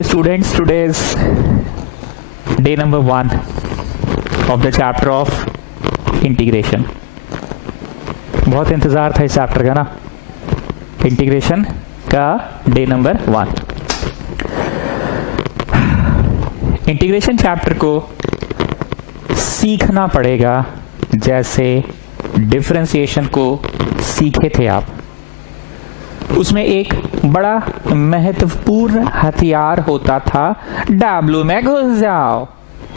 Students, today's day number 1 of the chapter of integration. बहुत इंतजार था इस चैप्टर का ना, इंटीग्रेशन का डे नंबर 1. इंटीग्रेशन चैप्टर को सीखना पड़ेगा जैसे डिफरेंशिएशन को सीखे थे आप. उसमें एक बड़ा महत्वपूर्ण हथियार होता था, डब्लू में घुस जाओ.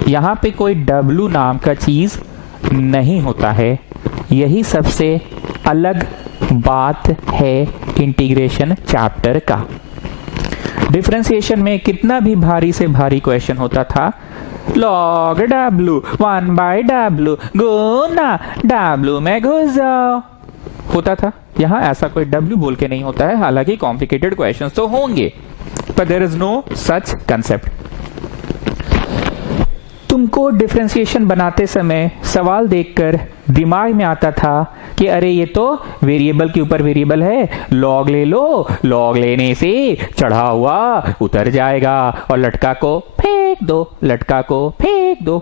यहां पे कोई डब्लू नाम का चीज नहीं होता है. यही सबसे अलग बात है इंटीग्रेशन चैप्टर का. डिफरेंशिएशन में कितना भी भारी से भारी क्वेश्चन होता था, लॉग डब्लू 1/w गुना डब्लू में घुस जाओ होता था. यहां ऐसा कोई W बोल के नहीं होता है. हालांकि कॉम्प्लिकेटेड क्वेश्चंस तो होंगे, पर there is no such concept. तुमको डिफरेंशिएशन बनाते समय सवाल देखकर दिमाग में आता था कि अरे ये तो वेरिएबल के ऊपर वेरिएबल है, लॉग ले लो, लॉग लेने से चढ़ा हुआ उतर जाएगा और लटका को फेंक दो, लटका को फेंक दो.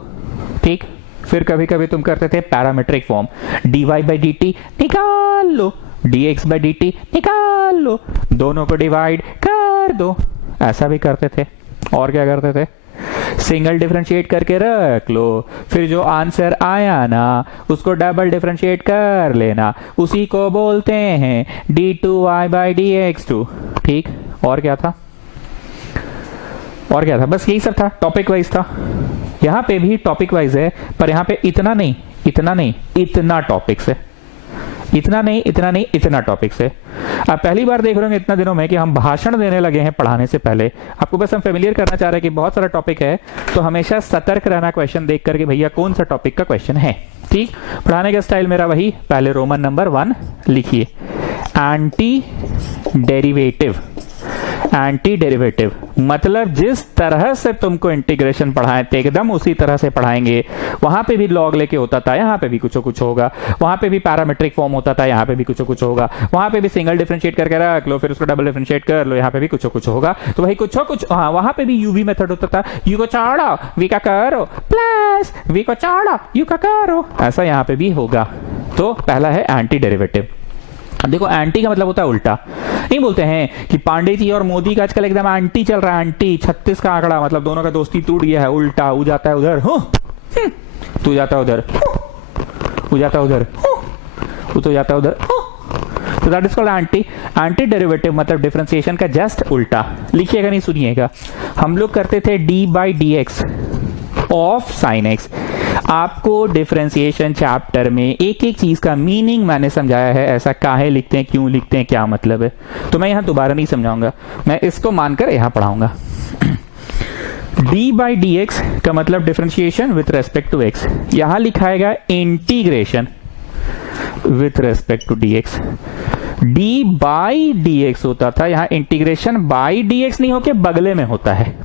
ठीक. फिर कभी कभी तुम करते थे पैरामीट्रिक फॉर्म, dy/dt निकाल लो, dx/dt निकाल लो, दोनों को डिवाइड कर दो. ऐसा भी करते थे. और क्या करते थे, सिंगल डिफरेंशिएट करके रख लो, फिर जो आंसर आया ना उसको डबल डिफरेंशिएट कर लेना, उसी को बोलते हैं d2y/dx2. ठीक. और क्या था, और क्या था, बस यही सब था. टॉपिक वाइज था. यहां पे भी टॉपिक वाइज है, पर यहां पे इतना नहीं, इतना नहीं, इतना टॉपिक से, इतना नहीं, इतना नहीं, इतना टॉपिक से. आप पहली बार देख रहे होंगे इतना दिनों में कि हम भाषण देने लगे हैं पढ़ाने से पहले. आपको बस हम फेमिलियर करना चाह रहे हैं कि बहुत सारा टॉपिक है, तो हमेशा सतर्क रहना क्वेश्चन देख करके, भैया कौन सा टॉपिक का क्वेश्चन है. ठीक. पढ़ाने का स्टाइल मेरा वही, पहले रोमन नंबर 1 लिखिए, एंटी डेरिवेटिव. एंटी डेरिवेटिव मतलब जिस तरह से तुमको इंटीग्रेशन पढ़ाए थे एकदम उसी तरह से पढ़ाएंगे. वहां पे भी लॉग लेके होता था, यहां पे भी कुछ कुछ होगा. वहां पे भी पैरामीट्रिक फॉर्म होता था, यहां पे भी कुछ कुछ होगा. वहां पे भी सिंगल डिफरेंशिएट करके रख लो, फिर उसको डबल डिफरेंशिएट कर लो, यहां पे भी कुछ कुछ होगा. तो वही कुछ कुछ. हाँ, वहां पे भी यूवी मेथड होता था, यू को चाड़ो वी का करो प्लस वी को चाड़ो यू का करो. ऐसा यहां पे भी होगा. तो पहला है एंटी डेरिवेटिव. अब देखो, एंटी का मतलब होता है उल्टा. नहीं बोलते हैं कि पांडे जी और मोदी का आजकल एकदम एंटी चल रहा है. एंटी 36 का आंकड़ा, मतलब दोनों का दोस्ती टूट गया है. उल्टा हो जाता है उधर, तू जाता है उधर, हो जाता है उधर, वो तो जाता है उधर. तो that is called anti. Anti derivative मतलब डिफरेंशिएशन का जस्ट उल्टा. लिखिएगा नहीं, सुनिएगा. हम लोग करते थे d/dx ऑफ साइन एक्स. आपको डिफरेंशिएशन चैप्टर में एक एक चीज का मीनिंग मैंने समझाया है. ऐसा काहे लिखते हैं, क्यों लिखते हैं, क्या मतलब है, तो मैं यहां दोबारा नहीं समझाऊंगा. मैं इसको मानकर यहां पढ़ाऊंगा. d/dx का मतलब differentiation with respect to x. यहां लिखाएगा integration with respect to dx. d/dx होता था, यहां इंटीग्रेशन बाई dx नहीं होके बगले में होता है.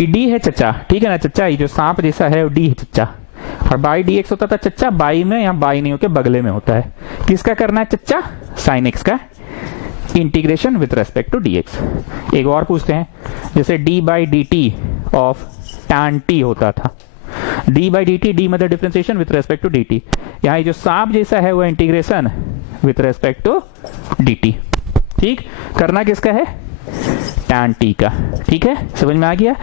ये डी है चच्चा, ठीक है ना, चच्चा ये जो सांप जैसा है वो डी है चच्चा. और बाई dx होता था चच्चा बाई में, यहां बाई नहीं होके बगले में होता है. किसका करना है चच्चा, साइन एक्स का. Integration with respect to dx. एक और पूछते हैं, जैसे d/dt ऑफ tan t होता था. d/dt, d मतलब differentiation with respect to dt. यहां जो सांप जैसा है वो integration with respect to dt. ठीक. करना किसका है, tan t का. ठीक है, समझ में आ गया.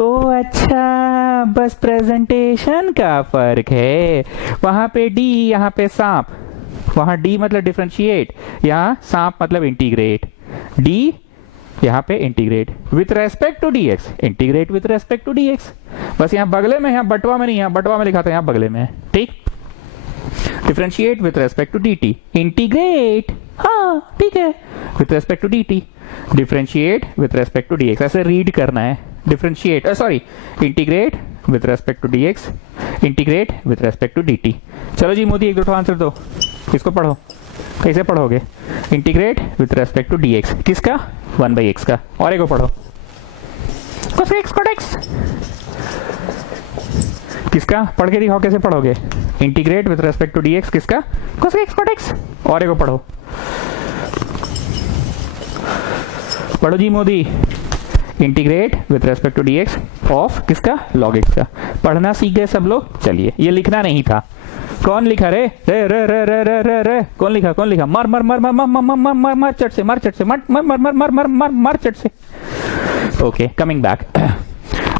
ओ अच्छा, बस प्रेजेंटेशन का फर्क है. वहां पे d, यहां पे सांप. वहां d मतलब डिफरेंशिएट, यहां सांप मतलब इंटीग्रेट. d यहां पे integrate with respect to dx, integrate with respect to dx. बस यहां बगले में, यहां बटवा में नहीं, यहां बटवा में लिखा था, यहां बगले में है. ठीक. Differentiate with respect to dt, integrate, हाँ ठीक है, with respect to dt. Differentiate with respect to dx. ऐसे रीड करना है. Differentiate, sorry, integrate with respect to dx, integrate with respect to dt. चलो जी मोदी, एक दो आंसर दो. इसको पढ़ो. कैसे पढ़ोगे, integrate with respect to dx. किसका, 1/x का. और एक को पढ़ो, cos x cot x. किसका, पढ़ के दिखाओ कैसे पढ़ोगे. Integrate with respect to dx किसका, cos x cot x. और एक को पढ़ो, पढ़ो जी Modi. Integrate with respect to dx of किसका, log x का। पढ़ना सीख गए सब लोग। चलिए, ये लिखना नहीं था। कौन लिखा रे रे रे रे रे रे रे रे कौन लिखा, कौन लिखा, मर मर मर मर मर मर मर मर मर चट से, मर चट से, मर मर मर मर मर मर मर चट से। Okay, coming back.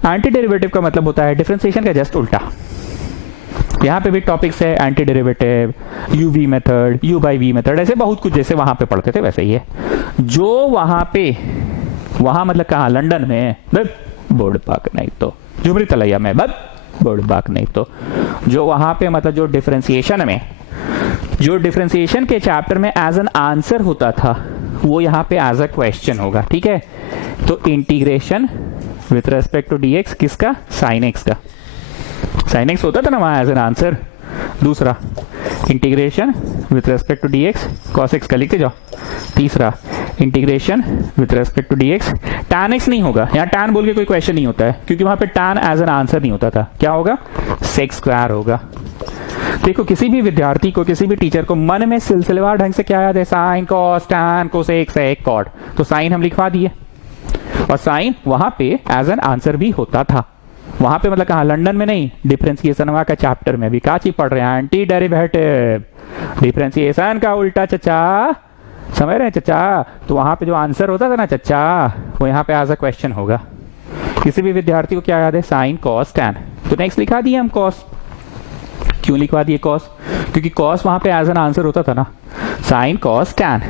Anti derivative का मतलब होता है डिफरेंशिएशन का जस्ट उल्टा। यहाँ पे भी टॉपिक्स है anti derivative, U V method, U by V method, ऐसे बहुत कुछ जैसे वहां पे पढ़ते थे वैसे ही है। जो वहां पे, वहां मतलब कहाँ, लंदन में, बोर्ड पार्क नहीं तो झुमरी तलैया में, बोर्ड पार्क नहीं तो, जो वहां पे मतलब जो डिफरेंशिएशन में, जो डिफरेंशिएशन के चैप्टर में एज एन आंसर होता था, वो यहाँ पे एज अ क्वेश्चन होगा। ठीक है, तो integration with respect to dx किसका, साइन एक्स का। साइन एक्स होता था ना वहां एज एन आंसर। दूसरा, integration with respect to dx cos x का, लिखते जाओ। तीसरा, integration with respect to dx tan x नहीं होगा, यहाँ tan बोल के कोई क्वेश्चन नहीं होता है, क्योंकि वहां पे tan एज एन आंसर नहीं होता था। क्या होगा, sec स्क्वायर होगा। देखो, किसी भी विद्यार्थी को, किसी भी टीचर को मन में सिलसिलेवार ढंग से क्या याद है, sine, cos, tan, cosec, sec, cot. तो साइन हम लिखवा दिए, और साइन वहां पे एज एन आंसर भी होता था। वहां पे मतलब कहा, लंदन में नहीं, डिफरेंशिएशन का चैप्टर में भी का चीज पढ़ रहे हैं, एंटी डेरिवेटिव, डिफरेंशिएशन का उल्टा चचा, समझ रहे हैं चचा। तो वहां पे जो आंसर होता था ना चचा, वो यहाँ पे एज अ क्वेश्चन होगा। किसी भी विद्यार्थी को क्या याद है, साइन, कॉस, टैन। तो नेक्स्ट लिखा दिए हम कॉस। क्यों लिखवा दिए कॉस, क्योंकि कॉस वहां पे एज एन आंसर होता था ना, साइन, कॉस, टैन।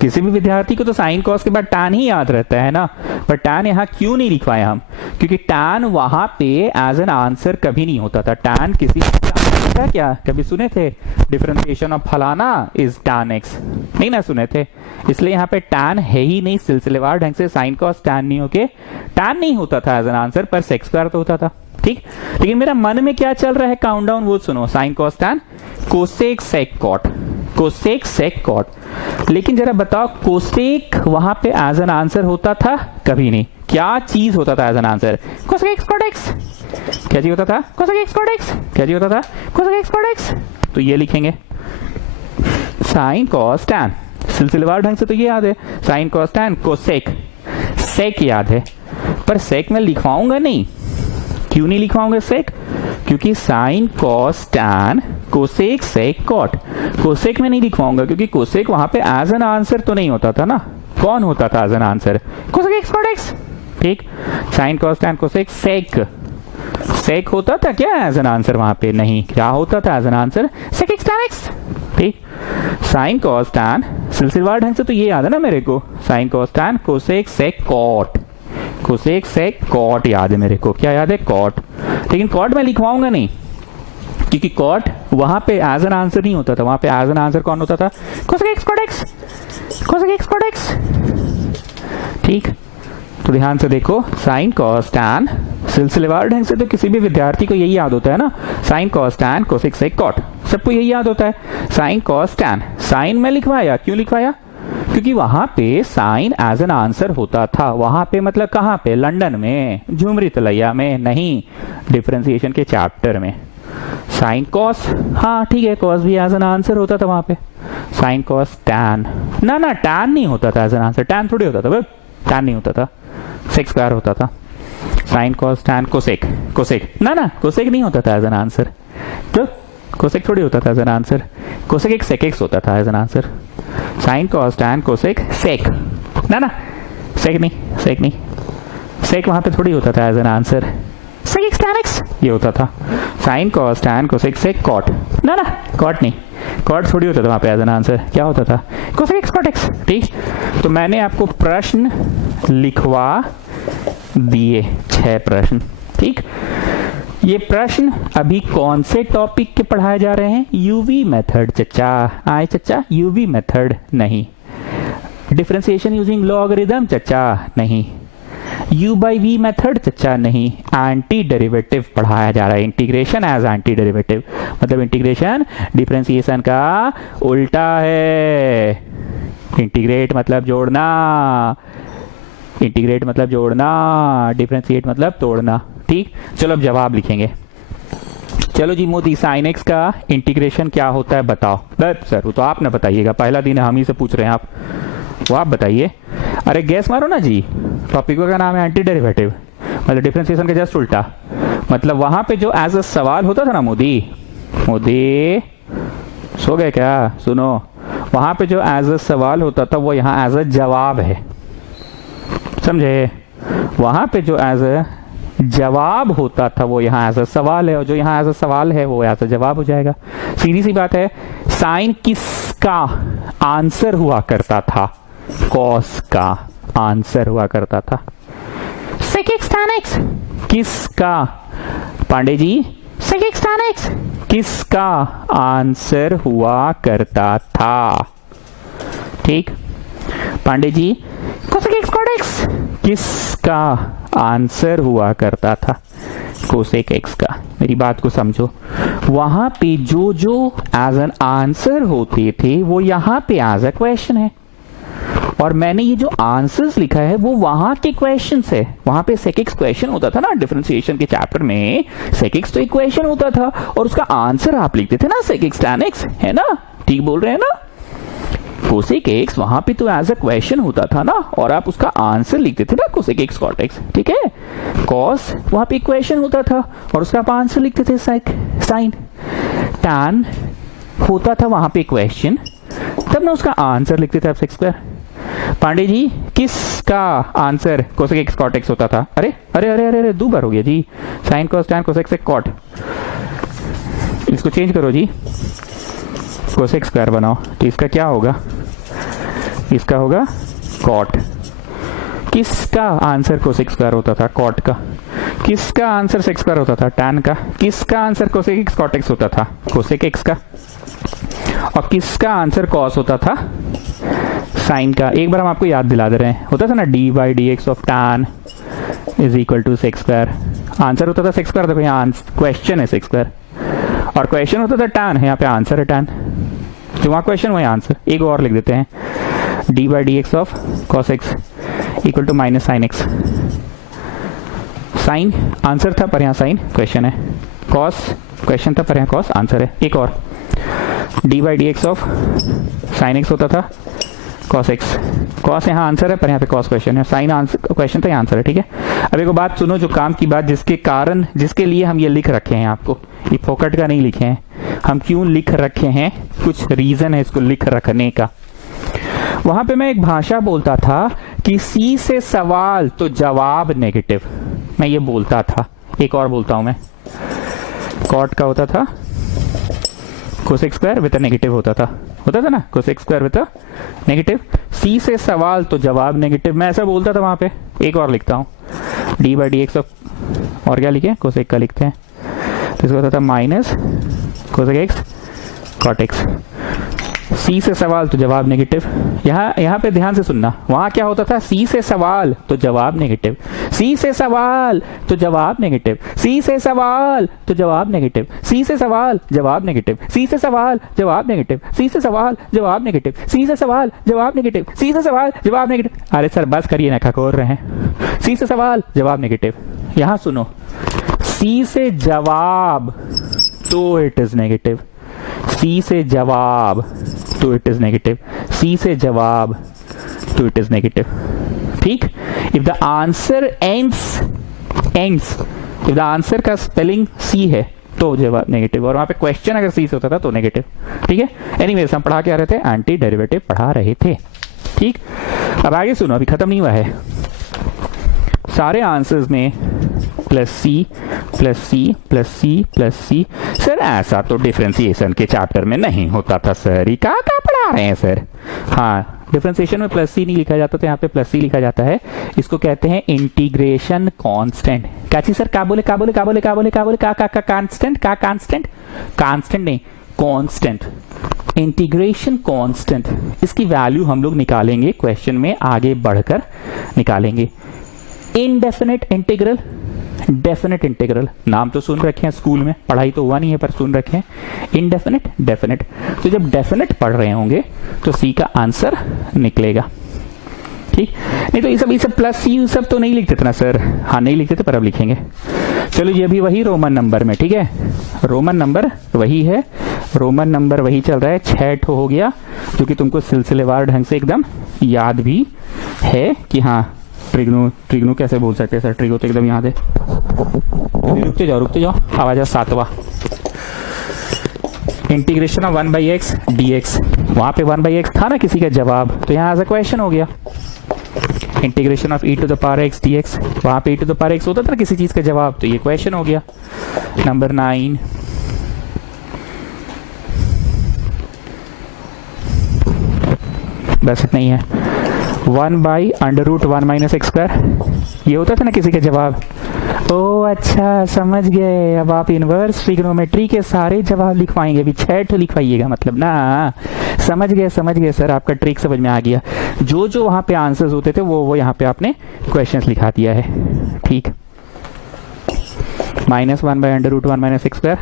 किसी भी विद्यार्थी को तो साइन कॉस के बाद टैन ही याद रहता है ना, पर टैन यहाँ क्यों नहीं लिखवाया हम, क्योंकि टैन वहां पे एज एन आंसर कभी नहीं होता था। टैन किसी क्या कभी सुने थे, डिफरेंशिएशन ऑफ फलाना इज टैन एक्स, नहीं ना सुने थे, इसलिए यहाँ पे टैन है ही नहीं सिलसिलेवार ढंग से। साइन कॉस टैन नहीं होके टैन नहीं होता था एज एन आंसर, पर सेक स्क्वायर तो होता था। ठीक, लेकिन मेरा मन में क्या चल रहा है, काउंटडाउन वो सुनो, sign cos tan, cosec, sec, cot, cosec, sec, cot. लेकिन जरा बताओ, कोसेक वहां पे एज एन आंसर होता था, कभी नहीं। क्या चीज होता था as an answer, cosec x cot x. क्या चीज होता था, कोसेक एक्स कॉट एक्स। क्या चीज होता था, कोसेक एक्स कॉट एक्स। तो ये लिखेंगे साइन कॉस टैन, सिलसिलेवार ढंग से तो ये याद है, साइन कॉस टैन, कोसेक, सेक याद है, पर सेक में लिखवाऊंगा नहीं। क्यों नहीं लिखवाऊंगा सेक, क्योंकि sign, cos, tan, cosec, sec, cot, cosec में नहीं लिखवाऊंगा, क्योंकि कोसेक वहां पे एज एन आंसर तो नहीं होता था ना। कौन होता था as an answer, cosec x cot x. ठीक, sine, cos, tan, cosec, sec, sec होता था क्या एज एन आंसर, वहां पे नहीं। क्या होता था as an answer, sec x tan x. ठीक, साइन, कॉस, टैन, सिलसिलेवार ढंग से तो ये याद है ना मेरे को, sign, cos, tan, cosec, sec, cot, cosec, sec, cot याद है मेरे को। क्या याद है, कॉट। लेकिन कॉट मैं लिखवाऊंगा नहीं, क्योंकि कॉट वहां पे एज एन आंसर नहीं होता था। वहां पे एज एन आंसर कौन होता था, cosec x cot x, cosec x cot x. ठीक, तो ध्यान से देखो, साइन, कॉस, टैन, सिलसिलेवार ढंग से तो किसी भी विद्यार्थी को यही याद होता है ना, sign, cos, tan, cosec, sec, cot, सबको यही याद होता है। साइन, कॉस, टैन, साइन में लिखवाया, क्यों लिखवाया, क्योंकि वहां पे साइन एज एन आंसर होता था। वहां पे मतलब कहां पे, लंदन में, झुमरी तलैया में नहीं, डिफरेंशिएशन के चैप्टर में। साइन कॉस, हाँ ठीक है, कॉस भी एज एन आंसर होता था वहां पे। साइन कॉस टैन, ना ना टैन नहीं होता था एज एन आंसर, टैन थोड़ी होता था, टैन नहीं होता था, सेक स्क्वायर होता था। Sine cos tan cosec, cosec ना ना कोसेक नहीं होता था एज एन आंसर, तो कोसेक थोड़ी होता था एज एन आंसर, कोसेक एक सेक एक्स होता था as an answer. Sine cos tan cosec sec, ना ना सेक नहीं, सेक नहीं, सेक वहां पे थोड़ी होता था as an answer, sec x tan x ये होता था। Sine cos tan cosec sec cot, ना ना कॉट नहीं, कॉट थोड़ी होता था वहां पे एज एन आंसर, क्या होता था, कोसेक एक्स कॉट एक्स। ठीक, तो मैंने आपको प्रश्न लिखवा दिए 6 प्रश्न। ठीक, ये प्रश्न अभी कौन से टॉपिक के पढ़ाए जा रहे हैं, यूवी मेथड चचा, आए चचा, यूवी मेथड नहीं, डिफरेंशिएशन यूजिंग लॉगरिथम चचा नहीं, यू बाई वी मेथड चचा नहीं, एंटी डेरिवेटिव पढ़ाया जा रहा है, इंटीग्रेशन एज एंटी डेरिवेटिव, मतलब इंटीग्रेशन डिफरेंशिएशन का उल्टा है। इंटीग्रेट मतलब जोड़ना, इंटीग्रेट मतलब जोड़ना, डिफरेंशिएट मतलब तोड़ना। ठीक, चलो अब जवाब लिखेंगे। चलो जी मोदी, साइन एक्स का इंटीग्रेशन क्या होता है बताओ। सर वो तो आप ना बताइएगा, पहला दिन हम ही से पूछ रहे हैं आप। वो आप बताइए। अरे गैस मारो ना जी। टॉपिक का नाम है एंटी डेरिवेटिव, मतलब डिफरेंशिएशन के जस्ट उल्टा। मतलब वहां पे जो एज अ सवाल होता था ना, मोदी सो गए क्या? सुनो, वहां पे जो एज अ सवाल होता था वो यहाँ एज अ जवाब है, समझे? वहां पे जो एज अ जवाब होता था वो यहाँ एज अ सवाल है, और जो यहाँ एज अ सवाल है वो एज अ जवाब हो जाएगा। सीधी सी बात है। साइन किसका आंसर हुआ करता था? कॉस का आंसर हुआ करता था। सेक एक्स टैन एक्स किसका? पांडे जी, सेक एक्स टैन एक्स किसका आंसर हुआ करता था? ठीक। Pandey ji, cosec x cot x किसका आंसर हुआ करता था? कोसेक एक्स का। मेरी बात को समझो, वहां पे जो जो एज एन आंसर होते थे वो यहां पे एज अ क्वेश्चन है, और मैंने ये जो आंसर्स लिखा है वो वहां के क्वेश्चंस है। वहां पे सेक एक्स क्वेश्चन होता था ना, डिफरेंशिएशन के चैप्टर में सेक एक्स तो एक क्वेश्चन होता था और उसका आंसर आप लिखते थे ना, सेक एक्स टैन एक्स, है ना? ठीक बोल रहे हैं ना? कोसेक एक्स वहां पे तो एज अ क्वेश्चन होता था ना, और आप उसका आंसर लिखते थे ना, कोसेक एक्स कॉट एक्स, ठीक है? कॉस वहां पे क्वेश्चन होता था और उसका आप आंसर लिखते थे साइन। टैन होता था वहां पे क्वेश्चन, तब ना उसका आंसर लिखते थे आप सेक स्क्वायर। पांडे जी, किसका answer cosec x cot x होता था? अरे अरे अरे अरे अरे, दो बार हो गया जी। Sine cos tan cosec sec cot, इसको चेंज करो जी, कोसेक स्क्वायर बनाओ। तो इसका क्या होगा? इसका होगा कॉट। किसका आंसर कोसेक स्क्वायर होता था? कॉट का। किसका आंसर सेक स्क्वायर होता था? टैन का। किसका answer cosec x cot x होता था? कोसेक एक्स का। और किसका आंसर कॉस होता था? साइन का। एक बार हम आपको याद दिला दे रहे हैं, होता था ना d by d x of tan is equal to sec square. Answer होता था सेक स्क्वायर, देखो यहाँ क्वेश्चन है सेक स्क्वायर, और क्वेश्चन होता था टैन, यहाँ पे आंसर है टैन। जो वहां क्वेश्चन वही आंसर। एक और लिख देते हैं, d by d x of cos x equal to minus sine x. Sine answer था पर यहाँ साइन क्वेश्चन है, कॉस क्वेश्चन था पर यहाँ कॉस आंसर है। एक और, d by d x of sine x होता था कॉस एक्स। कॉस यहाँ आंसर है पर यहाँ पे कॉस क्वेश्चन है, साइन आंसर क्वेश्चन था, यहाँ आंसर है, ठीक है? अब एक बात सुनो, जो काम की बात, जिसके कारण, जिसके लिए हम ये लिख रखे हैं, आपको ये फोकट का नहीं लिखे हैं हम। क्यों लिख रखे हैं? कुछ रीजन है इसको लिख रखने का। वहां पे मैं एक भाषा बोलता था कि सी से सवाल तो जवाब नेगेटिव, मैं ये बोलता था। एक और बोलता हूं मैं, कॉट का होता था कोसेक स्क्वायर विद नेगेटिव होता था ना, कोसेक स्क्वायर विद नेगेटिव। सी से सवाल तो जवाब नेगेटिव, मैं ऐसा बोलता था वहां पे। एक और लिखता हूं, D by d x of, और क्या लिखे? कोसेक का लिखते हैं, तो इसको होता था minus cosec x cot x. C से सवाल तो जवाब नेगेटिव। यहाँ पे ध्यान से सुनना, वहां क्या होता था? सी से सवाल तो जवाब नेगेटिव, सी से सवाल तो जवाब नेगेटिव, सी से सवाल तो जवाब नेगेटिव, सी से सवाल जवाब नेगेटिव, सी से सवाल जवाब नेगेटिव, सी से सवाल जवाब नेगेटिव, सी से सवाल जवाब नेगेटिव, सी से सवाल जवाब नेगेटिव। अरे सर बस करिए ना, खकोर रहे हैं। सी से सवाल जवाब नेगेटिव। यहां सुनो, सी से जवाब तो इट इज नेगेटिव, सी से जवाब तो इट इज नेगेटिव, सी से जवाब तो इट इज नेगेटिव, ठीक? If the answer ends if the answer का स्पेलिंग सी है तो जवाब नेगेटिव, और वहां पे क्वेश्चन अगर सी से होता था तो नेगेटिव, ठीक है? एनीवेज हम पढ़ा के आ रहे थे, एंटी डेरिवेटिव पढ़ा रहे थे, ठीक? अब आगे सुनो, अभी खत्म नहीं हुआ है। सारे आंसर्स में plus C plus C plus C plus C. Sir ऐसा तो डिफरेंशिएशन के चैप्टर में नहीं होता था सर, ये क्या पढ़ा रहे हैं सर? हाँ, डिफरेंशिएशन में प्लस सी नहीं लिखा जाता था, यहाँ पे प्लस सी लिखा जाता है। इसको कहते हैं इंटीग्रेशन कांस्टेंट। क्या चीज सर? का बोले कांस्टेंट, का कांस्टेंट? कांस्टेंट नहीं, कांस्टेंट, इंटीग्रेशन कांस्टेंट। इसकी वैल्यू हम लोग निकालेंगे, क्वेश्चन में आगे बढ़कर निकालेंगे। इनडेफिनेट इंटीग्रल, डेफिनेट इंटीग्रल, नाम तो सुन रखे हैं स्कूल में, पढ़ाई तो हुआ नहीं है पर सुन रखे हैं। Indefinite, definite. तो जब डेफिनेट पढ़ रहे होंगे तो सी का आंसर निकलेगा, ठीक? नहीं तो ये सब प्लस सी सब तो नहीं लिखते थे ना सर। हाँ नहीं लिखते थे पर अब लिखेंगे। चलो ये भी वही रोमन नंबर में, ठीक है? रोमन नंबर वही है, रोमन नंबर वही चल रहा है। 6 ठो हो गया जो कि तुमको सिलसिलेवार ढंग से एकदम याद भी है कि हाँ ट्रिग्नो कैसे बोल सकते हैं सर, ट्रिगो तो एकदम याद है। रुकते जाओ आवाज 7वां, इंटीग्रेशन ऑफ 1/x dx। वहां पे 1/x था ना किसी का जवाब, तो यहाँ एज अ क्वेश्चन हो गया। Integration of e to the power x dx, वहां पे e to the power x होता था ना किसी चीज का जवाब, तो ये क्वेश्चन हो गया। नंबर 9, बस इतना ही है। 1/√1 - x², ये होता था ना किसी का जवाब। ओ अच्छा समझ गए, अब आप इनवर्स ट्रिग्नोमेट्री के सारे जवाब लिखवाएंगे, अभी 6 लिखवाइएगा मतलब ना। समझ गए सर, आपका ट्रिक समझ में आ गया। जो जो वहां पे आंसर्स होते थे वो यहाँ पे आपने क्वेश्चंस लिखा दिया है, ठीक। -1/√1 - x²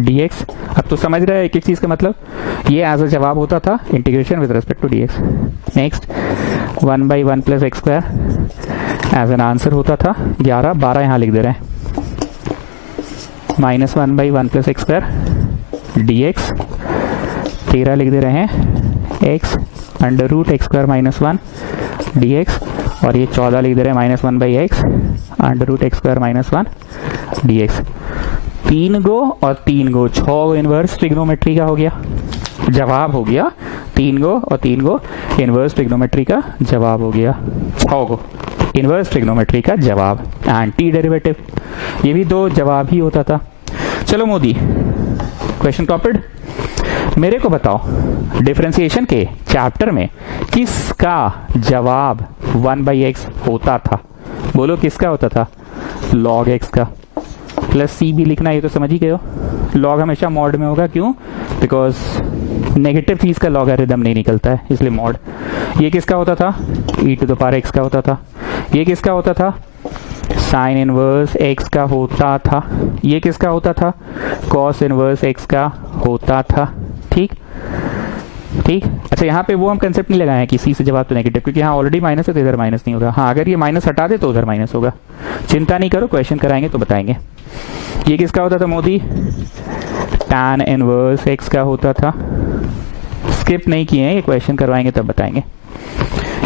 dx। अब तो समझ रहे हैं एक एक चीज का मतलब, ये एज अ जवाब होता था integration with respect to dx। Next 1/1 + x² as an answer होता था 11, 12 यहाँ लिख दे रहे हैं। -1/1 + x² dx 13 लिख दे रहे हैं। x √x² - 1 dx, और ये 14 लिख दे रहे हैं -1/x √x² - 1 dx। 3 गो और 3 गो, 6 गो इनवर्स ट्रिग्नोमेट्री का हो गया जवाब, हो गया 3 गो और 3 गो इनवर्स ट्रिग्नोमेट्री का जवाब हो गया, 6 गो इनवर्स ट्रिग्नोमेट्री का जवाब। एंटी डेरिवेटिव, ये भी 2 जवाब ही होता था। चलो मोदी, क्वेश्चन कॉपिड। मेरे को बताओ डिफरेंशिएशन के चैप्टर में किसका जवाब 1/x होता था? बोलो किसका होता था? log x का। प्लस सी भी लिखना, ये तो समझ ही गए हो। लॉग हमेशा मॉड में होगा, क्यों? बिकॉज नेगेटिव चीज का लॉगरिथम नहीं निकलता है, इसलिए मॉड। ये किसका होता था? e to the power x का होता था। ये किसका होता था? साइन इनवर्स x का होता था। ये किसका होता था? कॉस इनवर्स x का होता था। ठीक। अच्छा, यहाँ पे वो हम कंसेप्ट नहीं लगाए हैं कि सी से जवाब तो नेगेटिव, क्योंकि यहाँ ऑलरेडी माइनस है तो इधर माइनस नहीं होगा। हाँ, अगर ये माइनस हटा दे तो उधर माइनस होगा। चिंता नहीं करो, क्वेश्चन कराएंगे तो बताएंगे। ये किसका होता था मोदी? टैन इनवर्स x का होता था। स्किप नहीं किए हैं, ये क्वेश्चन करवाएंगे तब बताएंगे।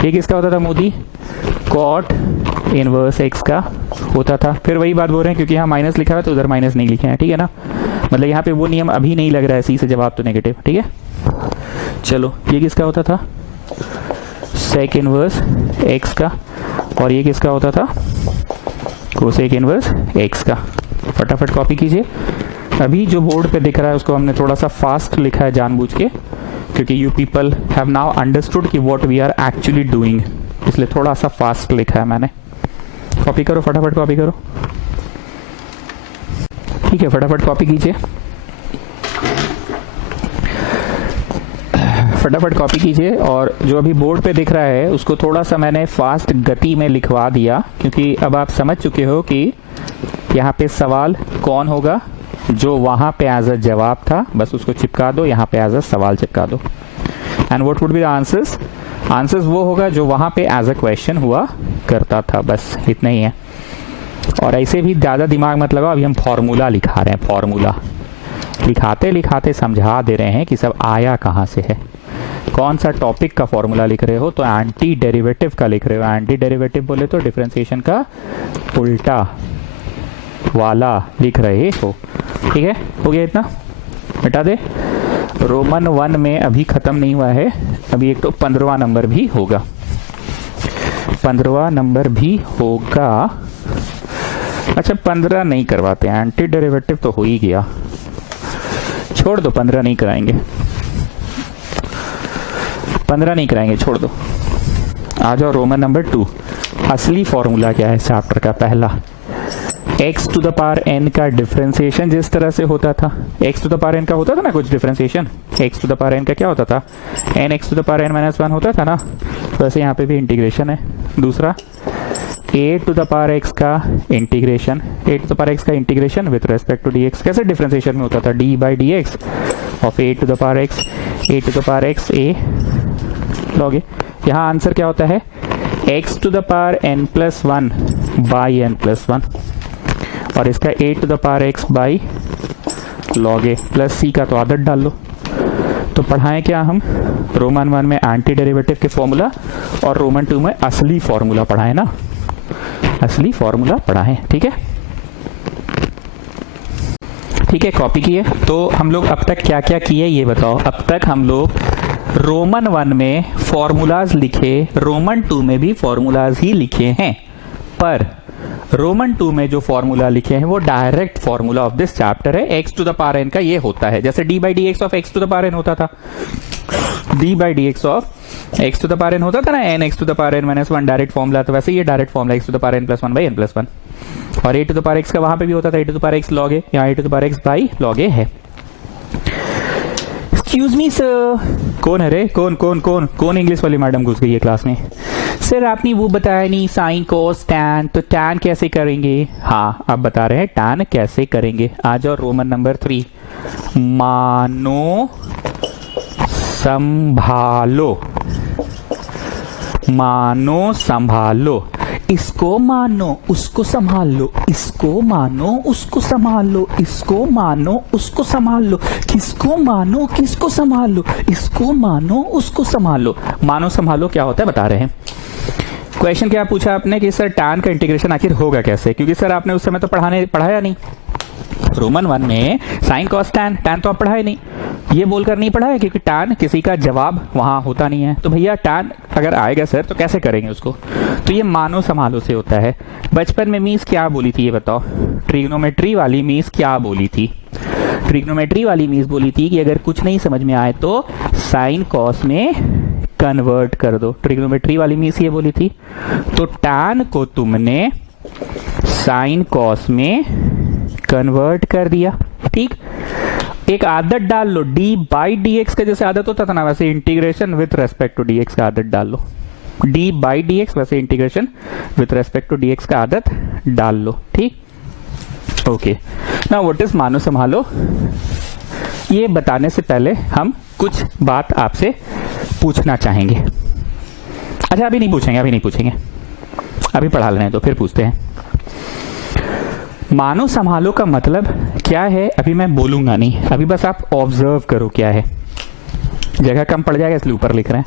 ये किसका होता था मोदी? कॉट इनवर्स x का होता था। फिर वही बात बोल रहे हैं, क्योंकि यहाँ माइनस लिखा है तो उधर माइनस नहीं लिखे हैं, ठीक है ना। मतलब यहाँ पे वो नियम अभी नहीं लग रहा है, सी से जवाब तो नेगेटिव, ठीक है। चलो, ये किसका होता था? सेक इनवर्स x का। और ये किसका होता था? कोसेक इनवर्स x का। फटाफट कॉपी कीजिए। अभी जो बोर्ड पे दिख रहा है उसको हमने थोड़ा सा फास्ट लिखा है जानबूझ के, क्योंकि you people have now understood कि what we are actually doing, इसलिए थोड़ा सा फास्ट लिखा है मैंने। कॉपी करो, फटाफट कॉपी करो। ठीक है, फटाफट कॉपी कीजिए, फटाफट कॉपी कीजिए। और जो अभी बोर्ड पे दिख रहा है उसको थोड़ा सा मैंने फास्ट गति में लिखवा दिया, क्योंकि अब आप समझ चुके हो कि यहाँ पे सवाल कौन होगा। जो वहां पे एज अ जवाब था बस उसको चिपका दो, यहाँ पे एज अ सवाल चिपका दो। And what would be the answers? Answers वो होगा जो वहां पे एज अ क्वेश्चन हुआ करता था, बस इतना ही है। और ऐसे भी ज्यादा दिमाग मत लगाओ, अभी हम फॉर्मूला लिखा रहे हैं। फॉर्मूला लिखाते लिखाते समझा दे रहे हैं कि सब आया कहाँ से है। कौन सा टॉपिक का फॉर्मूला लिख रहे हो? तो एंटी डेरिवेटिव का लिख रहे हो। एंटी डेरिवेटिव बोले तो डिफरेंशिएशन का उल्टा वाला लिख रहे हो, ठीक है। हो गया इतना, हटा दे। रोमन 1 में अभी खत्म नहीं हुआ है, अभी एक तो 15वां नंबर भी होगा। 15वां नंबर भी होगा। अच्छा, 15 नहीं करवाते हैं, एंटी डेरिवेटिव तो हो ही गया, छोड़ दो, 15 नहीं कराएंगे, 15 नहीं कराएंगे, छोड़ दो। आ जाओ रोमन नंबर 2। असली फॉर्मूला क्या है चैप्टर का? पहला, x to the power n का डिफरेंशिएशन जिस तरह से होता था, x to the power n का होता था ना कुछ differentiation, x to the power n का क्या होता था? n x to the power n - 1 होता था ना, वैसे यहाँ पे भी इंटीग्रेशन है। दूसरा, a to the power x का integration, a to the power x का integration with respect to dx कैसे डिफरेंशिएशन में होता था? d/dx of a to the power x, a to the power x a log a। यहाँ answer क्या होता है? x to the power n+1 by n+1, और इसका a to the power x by log a plus c का तो आदत डाल लो। तो पढ़ाएं क्या हम, रोमन 1 में एंटी डेरिवेटिव के फॉर्मूला और रोमन 2 में असली फॉर्मूला पढ़ाएं ना, असली फॉर्मूला पढ़ाएं। ठीक है, ठीक है, कॉपी किए। तो हम लोग अब तक क्या क्या किए ये बताओ। अब तक हम लोग रोमन 1 में फॉर्मूलाज लिखे, रोमन 2 में भी फॉर्मूलाज ही लिखे हैं, पर रोमन 2 में जो फॉर्मूला लिखे हैं वो direct formula of this chapter है। x to the power n का ये होता है, जैसे d by d x of x to the power n होता था, d by d x of x to the power n होता था ना, n x to the power n minus 1 direct formula. तो वैसे ये direct formula x to the power n plus 1 by n plus 1, और a to the power x का वहां पे भी होता था a to the power x log a, यहाँ a to the power x by log a है। Excuse me sir, कौन है रे, कौन कौन कौन कौन इंग्लिश वाली मैडम घुस गई है क्लास में। सर आपने वो बताया नहीं साइन कोस टैन, तो टैन कैसे करेंगे। हाँ अब बता रहे हैं टैन कैसे करेंगे। आ जाओ रोमन नंबर 3, मानो संभालो, मानो संभालो, इसको मानो उसको संभाल लो, इसको मानो उसको संभाल लो, इसको मानो उसको संभाल लो, किसको मानो किसको संभाल लो, इसको मानो उसको संभाल लो। मानो संभालो क्या होता है बता रहे हैं। क्वेश्चन क्या पूछा आपने कि सर टैन का इंटीग्रेशन आखिर होगा कैसे, क्योंकि सर आपने उस समय तो पढ़ाया नहीं। रोमन 1 में साइन कॉस टैन, टैन तो आप पढ़ाए नहीं, ये बोलकर नहीं पढ़ा है क्योंकि टैन किसी का जवाब वहां होता नहीं है। तो भैया टैन अगर आएगा सर तो कैसे करेंगे उसको, तो ये मानो संभालो से होता है। बचपन में मीस क्या बोली थी ये बताओ, ट्रिग्नोमेट्री वाली मीस क्या बोली थी। ट्रिग्नोमेट्री वाली मीस बोली थी कि अगर कुछ नहीं समझ में आए तो साइन कॉस में कन्वर्ट कर दो। ट्रिग्नोमेट्री वाली मीस ये बोली थी। तो टैन को तुमने साइन कॉस में कन्वर्ट कर दिया। ठीक, एक आदत डाल लो, डी बाई डी एक्स का जैसे आदत होता था ना, वैसे integration with respect to d x का आदत डाल लो। डी बाई डी एक्स वैसे integration with respect to d x का आदत डाल लो। ठीक, ओके। नाउ व्हाट इज मानो संभालो, ये बताने से पहले हम कुछ बात आपसे पूछना चाहेंगे। अच्छा अभी नहीं पूछेंगे, अभी नहीं पूछेंगे, अभी पढ़ा लेने दो फिर पूछते हैं। मानो संभालो का मतलब क्या है अभी मैं बोलूंगा नहीं, अभी बस आप ऑब्जर्व करो क्या है। जगह कम पड़ जाएगा इसलिए ऊपर लिख रहे हैं।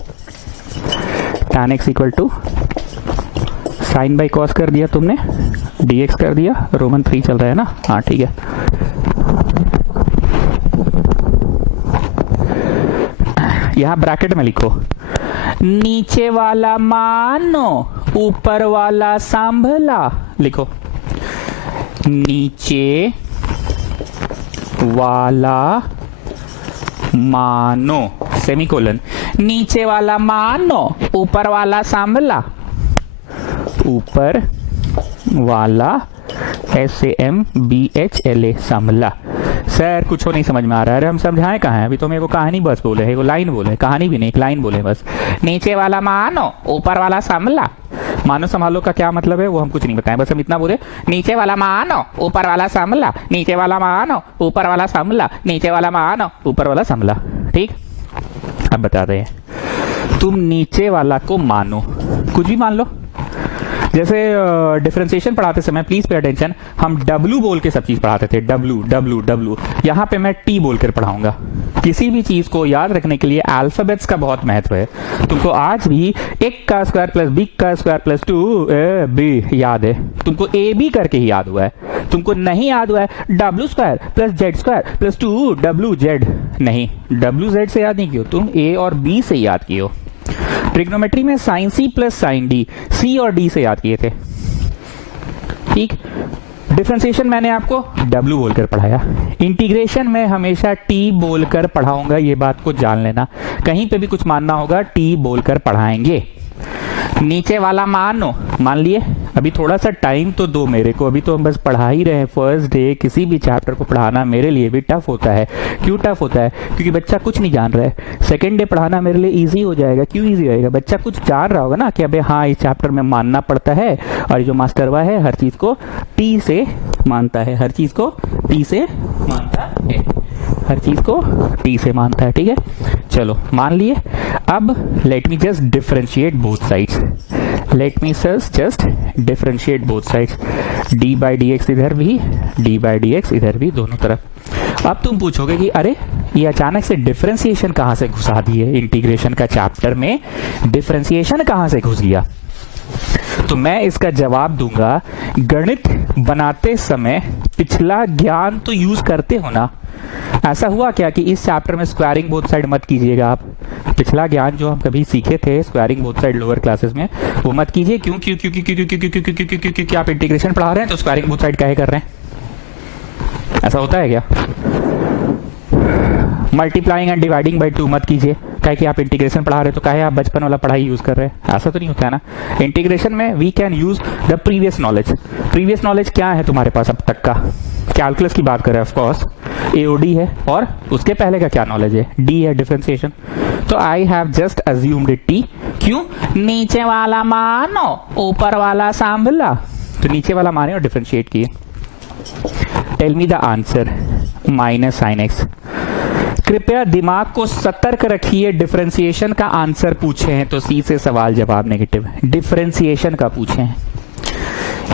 tan x equal to sine by cos कर दिया तुमने, dx कर दिया, रोमन 3 चल रहा है ना, हाँ ठीक है। यहां ब्रैकेट में लिखो नीचे वाला मानो ऊपर वाला संभला, लिखो नीचे वाला मानो सेमीकोलन, नीचे वाला मानो ऊपर वाला संभला, ऊपर वाला SAMBHLA संभला। सर कुछ नहीं समझ में आ रहा है, अरे हम समझाएं कहाँ है, अभी तो मेरे को कहानी बस बोले है, वो लाइन बोले, कहानी भी नहीं, एक लाइन बोले बस। नीचे वाला मानो ऊपर वाला संभला। मानो संभालो का क्या मतलब है वो हम कुछ नहीं बताएं, बस हम इतना बोले नीचे वाला मानो ऊपर वाला संभला, नीचे वाला मानो ऊपर वाला संभला, नीचे वाला मानो ऊपर वाला संभला। ठीक, अब बता रहे हैं तुम नीचे वाला को मानो, कुछ भी मान लो। जैसे डिफरेंशिएशन पढ़ाते समय प्लीज पे अटेंशन, हम W बोल के सब चीज पढ़ाते थे, W W W, यहाँ पे मैं T बोलकर पढ़ाऊंगा। किसी भी चीज को याद रखने के लिए अल्फाबेट्स का बहुत महत्व है। तुमको आज भी 1 का स्क्वायर प्लस B का स्क्वायर प्लस 2AB याद है, तुमको AB करके ही याद हुआ है। तुमको नहीं याद हुआ है W square plus Z square plus 2WZ, नहीं WZ से याद नहीं किया, तुम A और B से याद किए। ट्रिग्नोमेट्री में sine C plus sine D, C और D से याद किए थे। ठीक, डिफरेंशिएशन मैंने आपको W बोलकर पढ़ाया, इंटीग्रेशन में हमेशा T बोलकर पढ़ाऊंगा, ये बात को जान लेना। कहीं पे भी कुछ मानना होगा T बोलकर पढ़ाएंगे। नीचे वाला मानो मान लिए, अभी थोड़ा सा टाइम तो दो मेरे को, अभी तो हम बस पढ़ा ही रहे हैं। फर्स्ट डे किसी भी चैप्टर को पढ़ाना मेरे लिए भी टफ होता है। क्यों टफ होता है? क्योंकि बच्चा कुछ नहीं जान रहा है। सेकेंड डे पढ़ाना मेरे लिए इजी हो जाएगा। क्यों इजी होएगा? बच्चा कुछ जान रहा होगा ना कि अबे हाँ इस चैप्टर में मानना पड़ता है, और जो मास्टरवा है हर चीज को टी से मानता है, हर चीज को टी से मानता है, हर चीज को टी से मानता है। ठीक है, चलो मान लिए। अब let me just differentiate both sides, let me just differentiate both sides. D by d x इधर भी, डी बाई डी एक्स इधर भी, दोनों तरफ। अब तुम पूछोगे कि अरे ये अचानक से डिफरेंशिएशन कहां से घुसा दिए, इंटीग्रेशन का चैप्टर में डिफरेंशिएशन कहां से घुस गया? तो मैं इसका जवाब दूंगा, गणित बनाते समय पिछला ज्ञान तो यूज करते हो ना। ऐसा हुआ क्या कि इस चैप्टर में स्क्वायरिंग बोथ साइड मत कीजिएगा आप, पिछला ज्ञान जो हम कभी सीखे थे squaring both side lower classes में वो मत कीजिए। क्यों? क्योंकि आप इंटीग्रेशन पढ़ा रहे हैं तो स्क्वायरिंग बोथ साइड काहे कर रहे हैं? ऐसा होता है क्या? मल्टीप्लाइंग एंड डिवाइडिंग बाय 2 मत कीजिए, काहे कि आप इंटीग्रेशन पढ़ा रहे हैं तो काहे आप बचपन वाला पढ़ाई यूज कर रहे हैं? ऐसा तो नहीं होता है ना। इंटीग्रेशन में we can use the previous knowledge. Previous knowledge क्या है तुम्हारे पास अब तक का? कैलकुलस की बात करें ऑफ कोर्स एओडी है, और उसके पहले का क्या नॉलेज है? डी है, डिफरेंशिएशन। तो I have just assumed it T. क्यों? नीचे वाला मानो ऊपर वाला सांभला, तो नीचे वाला माने और डिफरेंशिएट किए। Tell me the answer, minus sine x. कृपया दिमाग को सतर्क रखिए, डिफरेंशिएशन का आंसर पूछे हैं तो सी से सवाल जवाब नेगेटिव। डिफरेंशिएशन का पूछे हैं,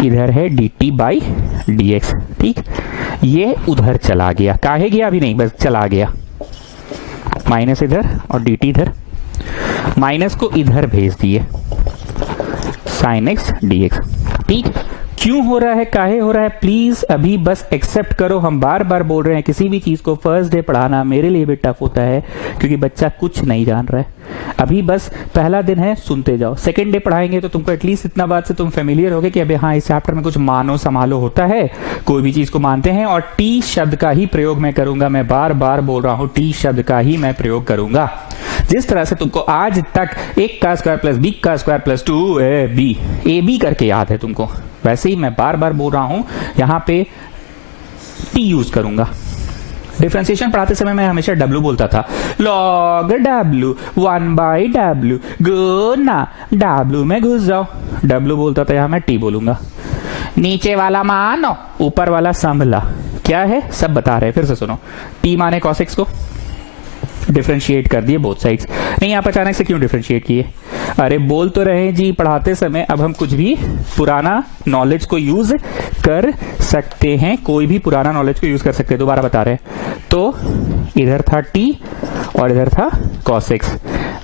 इधर है dt बाई dx, ठीक। ये उधर चला गया, काहे गया अभी नहीं, बस चला गया। माइनस इधर और dt इधर, माइनस को इधर भेज दिए, साइन एक्स dx, ठीक। क्यों हो रहा है, काहे हो रहा है, प्लीज अभी बस एक्सेप्ट करो। हम बार बार बोल रहे हैं किसी भी चीज को फर्स्ट डे पढ़ाना मेरे लिए भी टफ होता है, क्योंकि बच्चा कुछ नहीं जान रहा है। अभी बस पहला दिन है, सुनते जाओ। सेकंड डे पढ़ाएंगे तो तुमको एटलीस्ट इतना बात से तुम फेमिलियर होगे कि अबे हाँ इस चैप्टर में कुछ मानो संभालो होता है, कोई भी चीज को मानते हैं। और टी शब्द का ही प्रयोग मैं करूंगा, मैं बार बार बोल रहा हूं, टी शब्द का ही मैं प्रयोग करूंगा। जिस तरह से तुमको आज तक 1 का स्क्वायर प्लस b का स्क्वायर प्लस 2ab ab करके याद है तुमको, वैसे ही मैं बार बार बोल रहा हूं यहां पे टी यूज करूंगा। डिफरेंशिएशन पढ़ाते समय मैं हमेशा W बोलता था, log W 1/W गुना W में घुस जाओ, W बोलता था, यहां मैं T बोलूंगा। नीचे वाला मानो ऊपर वाला संभला, क्या है सब बता रहे, फिर से सुनो। T माने cos x को डिफरेंशिएट कर दिए बोथ साइड्स। नहीं, आप अचानक से क्यों डिफरेंशिएट किए? अरे बोल तो रहे जी पढ़ाते समय अब हम कुछ भी पुराना नॉलेज को यूज कर सकते हैं, कोई भी पुराना नॉलेज को यूज कर सकते हैं। दोबारा बता रहे हैं, तो इधर था t और इधर था cos x,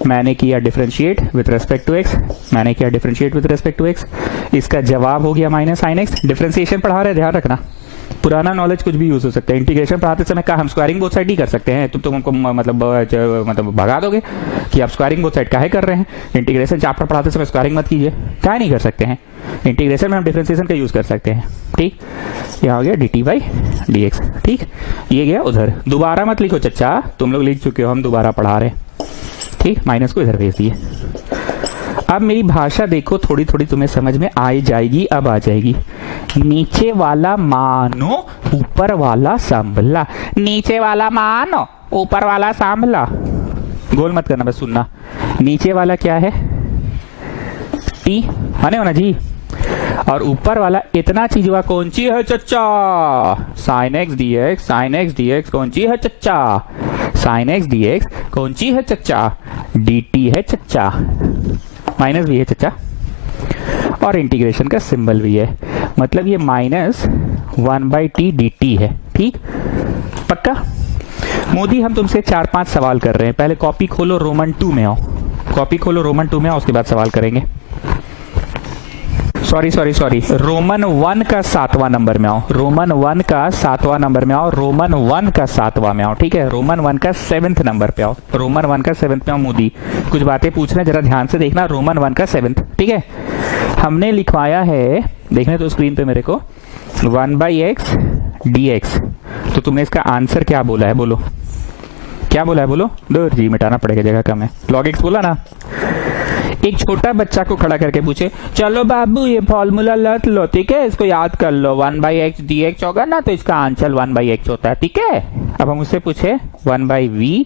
मैंने किया differentiate with respect to x, मैंने किया differentiate with respect to x, इसका जवाब हो गया माइनस साइन x। डिफरेंशिएशन पढ़ा रहे, ध्यान रखना, पुराना नॉलेज कुछ भी यूज हो सकता है। इंटीग्रेशन पढ़ाते समय कहा हम स्क्वायरिंग बोथ साइड ही कर सकते हैं, तुम हमको मतलब भगा दोगे कि आप स्क्वायरिंग बोथ साइड काहे कर रहे हैं। इंटीग्रेशन चैप्टर पढ़ाते समय स्क्वायरिंग मत कीजिए, काहे नहीं कर सकते हैं। इंटीग्रेशन में हम डिफरेंशिएशन का यूज कर सकते हैं, ठीक। यहाँ हो गया dt बाई dx, ठीक। ये गया उधर, दोबारा मत लिखो चच्चा, तुम लोग लिख चुके हो, हम दोबारा पढ़ा रहे, ठीक। माइनस को इधर भेज दिए। अब मेरी भाषा देखो, थोड़ी थोड़ी तुम्हें समझ में आ जाएगी, अब आ जाएगी। नीचे वाला मानो ऊपर वाला संभला, नीचे वाला मानो ऊपर वाला संभला, गोल मत करना, बस सुनना। नीचे वाला क्या है? टी, आने हो ना जी, और ऊपर वाला इतना चीज हुआ, कौन सी है चच्चा? Sine x D x, sine x D x कौन सी है चच्चा? साइन एक्स डी एक्स कौन सी है चच्चा? डी टी है चच्चा, माइनस भी है चच्चा, और इंटीग्रेशन का सिंबल भी है, मतलब ये माइनस 1/t dt है, ठीक। पक्का? मोदी हम तुमसे 4-5 सवाल कर रहे हैं, पहले कॉपी खोलो, रोमन 2 में आओ, कॉपी खोलो, रोमन 2 में आओ, उसके बाद सवाल करेंगे। सॉरी रोमन 1 का 7वां नंबर में आओ, रोमन 1 का 7वां नंबर में आओ, रोमन 1 का 7वां में आओ, ठीक है। रोमन 1 का 7th नंबर पे आओ, रोमन 1 का 7th में आओ। मोदी कुछ बातें पूछ रहे, जरा ध्यान से देखना। रोमन 1 का 7th, ठीक है। हमने लिखवाया है, देखने तो स्क्रीन पे मेरे को, 1/x dx, तो तुमने इसका आंसर क्या बोला है, बोलो क्या बोला है, बोलो। दूर जी, मिटाना पड़ेगा, जगह कम है। log x बोला ना। एक छोटा बच्चा को खड़ा करके पूछे, चलो बाबू ये फॉर्मूला लट लो, ठीक है, इसको याद कर लो, 1/x dx होगा ना, तो इसका आंसर 1/x होता है, ठीक है। अब हम उससे पूछे 1/v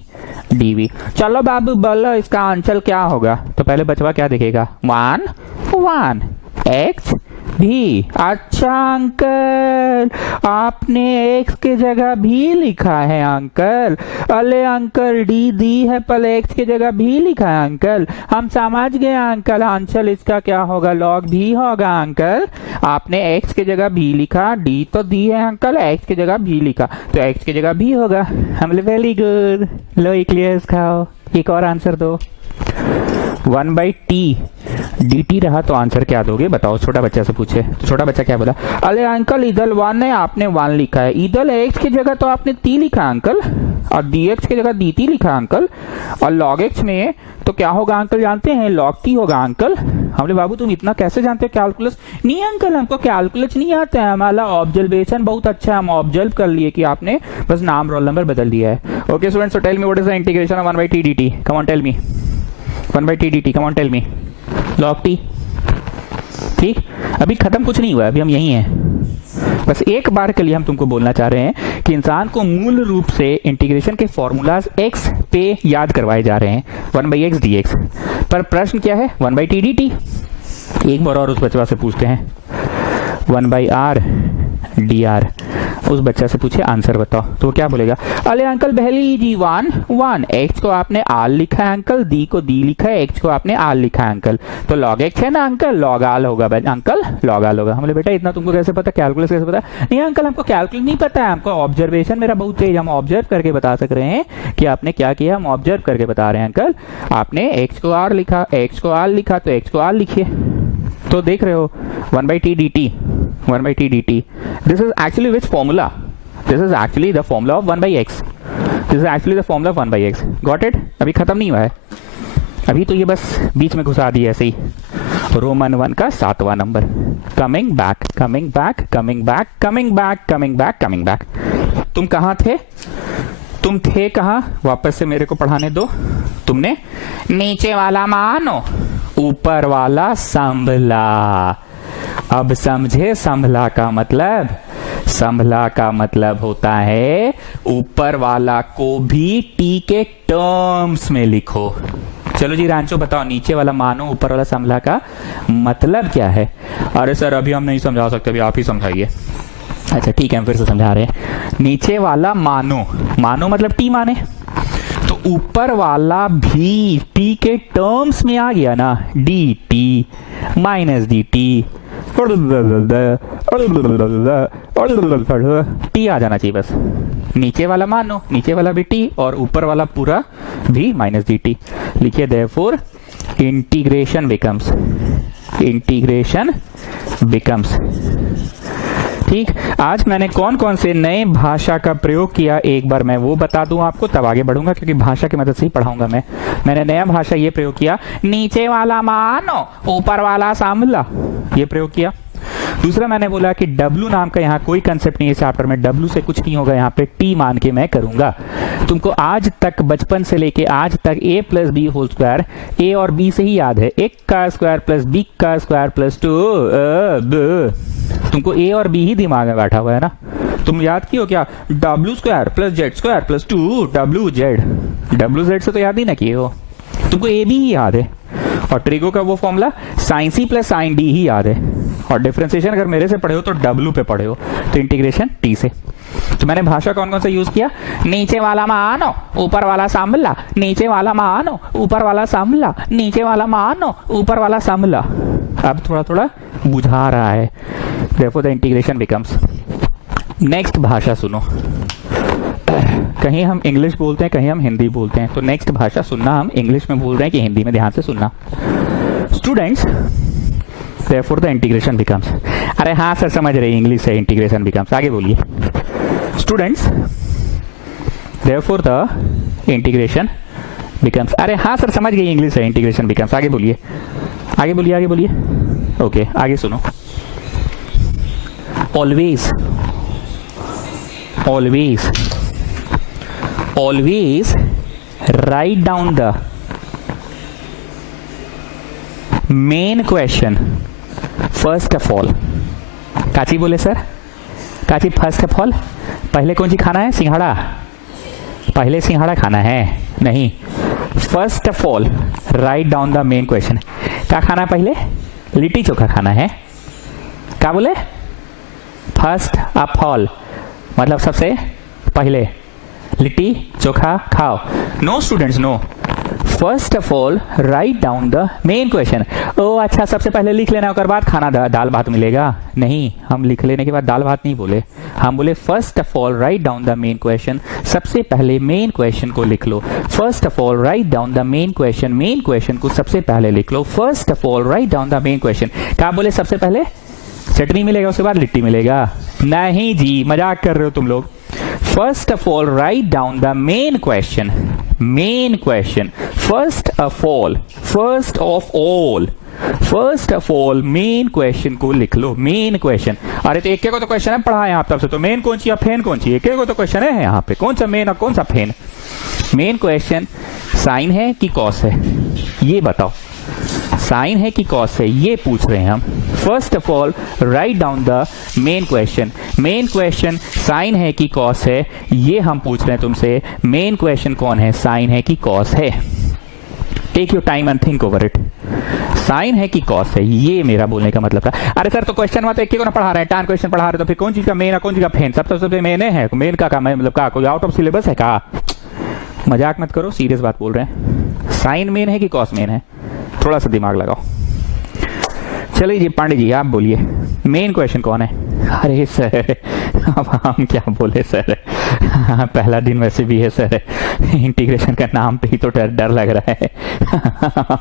dv, चलो बाबू बोलो इसका आंसर क्या होगा, तो पहले बचवा क्या देखेगा, 1 x भी। अच्छा अंकल, अंकल आपने एक्स की जगह भी लिखा है अंकल। अरे अंकल डी दी है पर एक्स की जगह भी लिखा है अंकल। हम समझ गए अंकल, आंसर इसका क्या होगा, लॉग भी होगा अंकल। आपने एक्स की जगह भी लिखा, डी तो दी है अंकल, एक्स की जगह भी लिखा तो एक्स की जगह भी होगा। हम बोले वेरी गुड, लो इक्लियर्स खाओ। एक और आंसर दो। 1/t dt रहा तो आंसर क्या दोगे बताओ। छोटा बच्चा से पूछे तो छोटा बच्चा क्या बोला, अरे अंकल इधर 1 है आपने 1 लिखा है, इधर x की जगह तो आपने t लिखा अंकल, और dx की जगह dt लिखा अंकल, और log x में तो क्या होगा अंकल जानते हैं, log t होगा अंकल। हमने बाबू तुम इतना कैसे जानते हो कैलकुलस? नहीं अंकल हमको कैलकुलस नहीं आता है, हमारा ऑब्जर्वेशन बहुत अच्छा है, हम ऑब्जर्व कर लिए कि आपने बस नाम रोल नंबर बदल दिया है। Okay students, so tell me what is the integration of 1/t dt। Come on tell me 1/t dt, come on tell me. log t, ठीक, अभी खत्म कुछ नहीं हुआ, अभी हम यही हैं। बस एक बार के लिए हम तुमको बोलना चाह रहे हैं कि इंसान को मूल रूप से इंटीग्रेशन के फॉर्मूलाज x पे याद करवाए जा रहे हैं, 1/x dx। पर प्रश्न क्या है, 1/t dt। एक बार और उस बच्चा से पूछते हैं, 1/r dr। उस बच्चा से पूछे आंसर बताओ, तो वो क्या बोलेगा, अरे अंकल पहली जी 1 x को आपने r लिखा है अंकल, d को d लिखा है, x को आपने r लिखा है अंकल, तो log x है ना अंकल, log r होगा अंकल, log r होगा। हमने बेटा इतना तुमको कैसे पता, कैलकुलस कैसे पता? नहीं अंकल हमको कैलकुलस नहीं पता है, हमको ऑब्जर्वेशन मेरा बहुत तेज, हम ऑब्जर्व करके बता सक रहे हैं कि आपने क्या किया, हम ऑब्जर्व करके बता रहे हैं अंकल। आपने x को r लिखा, x को r लिखा तो x को r लिखिए। तो देख रहे हो 1/t dt, 1/t dt, this is actually which formula? This is actually the formula of 1/x. This is actually the formula of 1/x. Got it? अभी खत्म नहीं हुआ है, अभी तो ये बस बीच में घुसा दिया ऐसे ही। रोमन 1 का 7वां नंबर, coming back coming back coming back coming back coming back coming back. तुम कहाँ थे, तुम थे कहाँ, वापस से मेरे को पढ़ाने दो। तुमने नीचे वाला मानो ऊपर वाला संभला। अब समझे संभला का मतलब? संभला का मतलब होता है ऊपर वाला को भी टी के टर्म्स में लिखो। चलो जी रांचो बताओ, नीचे वाला मानो ऊपर वाला संभला का मतलब क्या है? अरे सर अभी हम नहीं समझा सकते, अभी आप ही समझाइए। अच्छा ठीक है, हम फिर से समझा रहे हैं। नीचे वाला मानो, मानो मतलब टी माने, तो ऊपर वाला भी टी के टर्म्स में आ गया ना, D T minus D T, T आ जाना चाहिए बस। नीचे वाला मानो, नीचे वाला भी टी और ऊपर वाला पूरा भी माइनस डी टी। लिखिए therefore integration becomes, integration becomes. ठीक, आज मैंने कौन कौन से नए भाषा का प्रयोग किया एक बार मैं वो बता दूं आपको, तब आगे बढ़ूंगा, क्योंकि भाषा की मदद से ही पढ़ाऊंगा मैं। मैंने नया भाषा ये प्रयोग किया, नीचे वाला मानो ऊपर वाला संभला, ये प्रयोग किया। दूसरा मैंने बोला कि W नाम का यहाँ कोई कंसेप्ट नहीं है चैप्टर में, W से कुछ नहीं होगा, यहाँ पे T मान के मैं करूंगा। तुमको आज तक बचपन से लेके आज तक a plus B whole square a और b से ही याद है, a का स्क्वायर प्लस b का स्क्वायर प्लस 2 तुमको a और b ही दिमाग में बैठा हुआ है ना। तुम याद किए हो क्या, W square plus Z square plus 2 WZ से तो याद ही ना किए हो, तुमको a भी ही याद है, और ट्रिगो का वो formula sine C plus sine D ही याद है, और डिफरेंशिएशन अगर मेरे से पढ़े हो तो W पे पढ़े हो, तो इंटीग्रेशन T से। तो मैंने भाषा कौन कौन सा यूज किया, नीचे वाला मानो ऊपर वाला संभला, नीचे वाला मानो ऊपर वाला संभला, नीचे वाला मानो ऊपर वाला संभला। अब थोड़ा थोड़ा बुझा रहा है, therefore the integration becomes। Next भाषा सुनो, कहीं हम इंग्लिश बोलते हैं कहीं हम हिंदी बोलते हैं, तो नेक्स्ट भाषा सुनना हम इंग्लिश में बोल रहे हैं कि हिंदी में, ध्यान से सुनना students. therefore the integration becomes, अरे हाँ सर समझ रहे, इंग्लिश से इंटीग्रेशन बिकम्स, आगे बोलिए students. therefore the integration becomes, अरे हाँ सर समझ गए, इंग्लिश है इंटीग्रेशन बिकम्स, आगे बोलिए आगे बोलिए आगे बोलिए। ओके आगे सुनो, always always always write down the main question first of all। काची बोले सर, काची फर्स्ट ऑफ ऑल, पहले कौन सी खाना है, सिंघाड़ा, पहले सिंघाड़ा खाना है नहीं, first of all write down the main question. क्या खाना है पहले, लिट्टी चोखा खाना है, क्या बोले, फर्स्ट ऑफ ऑल मतलब सबसे पहले लिट्टी चोखा खाओ। No students no, first of all write down the main question. ओ अच्छा, सबसे पहले लिख लेना, उसके बाद खाना दाल भात मिलेगा। नहीं, हम लिख लेने के बाद दाल भात नहीं बोले, हम बोले first of all write down the main question. सबसे पहले मेन क्वेश्चन को लिख लो। First of all write down the main question, main question को सबसे पहले लिख लो। First of all write down the main question. क्या बोले? सबसे पहले चटनी मिलेगा, उसके बाद लिट्टी मिलेगा। नहीं जी, मजाक कर रहे हो तुम लोग। First of all write down the main question, main question. First of all, first of all, first of all main question को लिख लो। Main question. अरे तो एक को तो क्वेश्चन है पढ़ा यहाँ तब से, तो मेन कौन सी या फेन कौन सी? एक को तो क्वेश्चन है यहाँ पे, कौन सा मेन और कौन सा फेन? मेन क्वेश्चन साइन है कि कॉस है, ये बताओ। साइन है कि कॉस है, ये पूछ रहे हैं हम। First of all write down the main question. Main question sign है कि कॉस है, ये हम पूछ रहे हैं तुमसे। मेन क्वेश्चन कौन है, साइन है कि कॉस है? Take your time and think over it. Sine है कि कॉस है, ये मेरा बोलने का मतलब था। अरे सर तो क्वेश्चन तो एक को ना पढ़ा रहे हैं, टान क्वेश्चन पढ़ा रहे, तो फिर कौन चीज का मेन है, कौन चीज का फेन? सबसे मेन है, मेन का मतलब का कोई आउट ऑफ सिलेबस है का? मजाक मत करो, सीरियस बात बोल रहे हैं। साइन मेन है कि कॉस मेन है? थोड़ा सा दिमाग लगाओ। चलिए जी पांडे जी आप बोलिए, मेन क्वेश्चन कौन है? अरे सर अब हम क्या बोले सर, पहला दिन वैसे भी है सर, इंटीग्रेशन का नाम पे ही तो डर लग रहा है।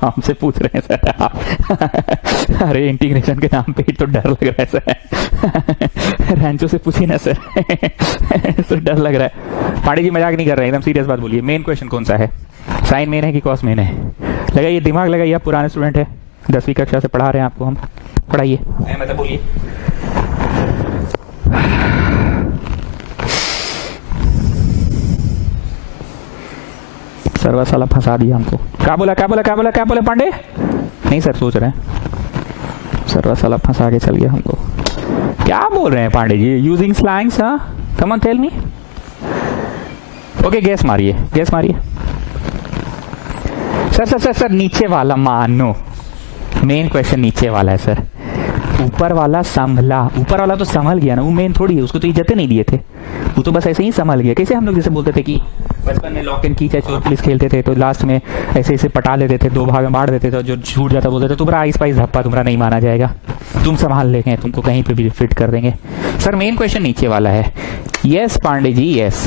हमसे पूछ रहे हैं सर आप। अरे इंटीग्रेशन के नाम पे ही तो डर लग रहा है सर। रैंचो से पूछिए ना सर। सर डर लग रहा है। पांडे जी मजाक नहीं कर रहे हैं, एकदम सीरियस बात बोलिए। मेन क्वेश्चन कौन सा है? साइन मेन है कि कॉस मेन है? लगाइए दिमाग लगाइए, आप पुराने स्टूडेंट है, 10वीं कक्षा से पढ़ा रहे हैं आपको हम, पढ़ाइए। मतलब बोलिए। सर्वर साला फंसा दिया हमको। क्या बोला क्या बोला क्या बोला क्या बोला पांडे? नहीं सर सोच रहे हैं। सर्वर साला फंसा के चल गया हमको। क्या बोल रहे हैं पांडे जी? Using slangs? हाँ come on tell me. Okay gas मारिए, गैस मारिए। सर सर सर सर नीचे वाला मानो, मेन क्वेश्चन नीचे वाला है सर। ऊपर वाला संभला, ऊपर वाला तो संभल गया ना, वो मेन थोड़ी है, उसको तो इज्जतें नहीं दिए थे, वो तो बस ऐसे ही संभल गया। कैसे हम लोग जैसे बोलते थे कि बचपन में लॉक एंड की चाहे चोर पुलिस खेलते थे, तो लास्ट में ऐसे ऐसे पटा लेते थे, 2 भाग में बांट देते थे, जो छूट जाता बोलते थे तुम्हारा आइस पाइस धप्पा तुम्हारा नहीं माना जाएगा, तुम संभाल लेंगे, तुमको कहीं पे भी फिट कर देंगे। सर मेन क्वेश्चन नीचे वाला है। यस पांडे जी यस,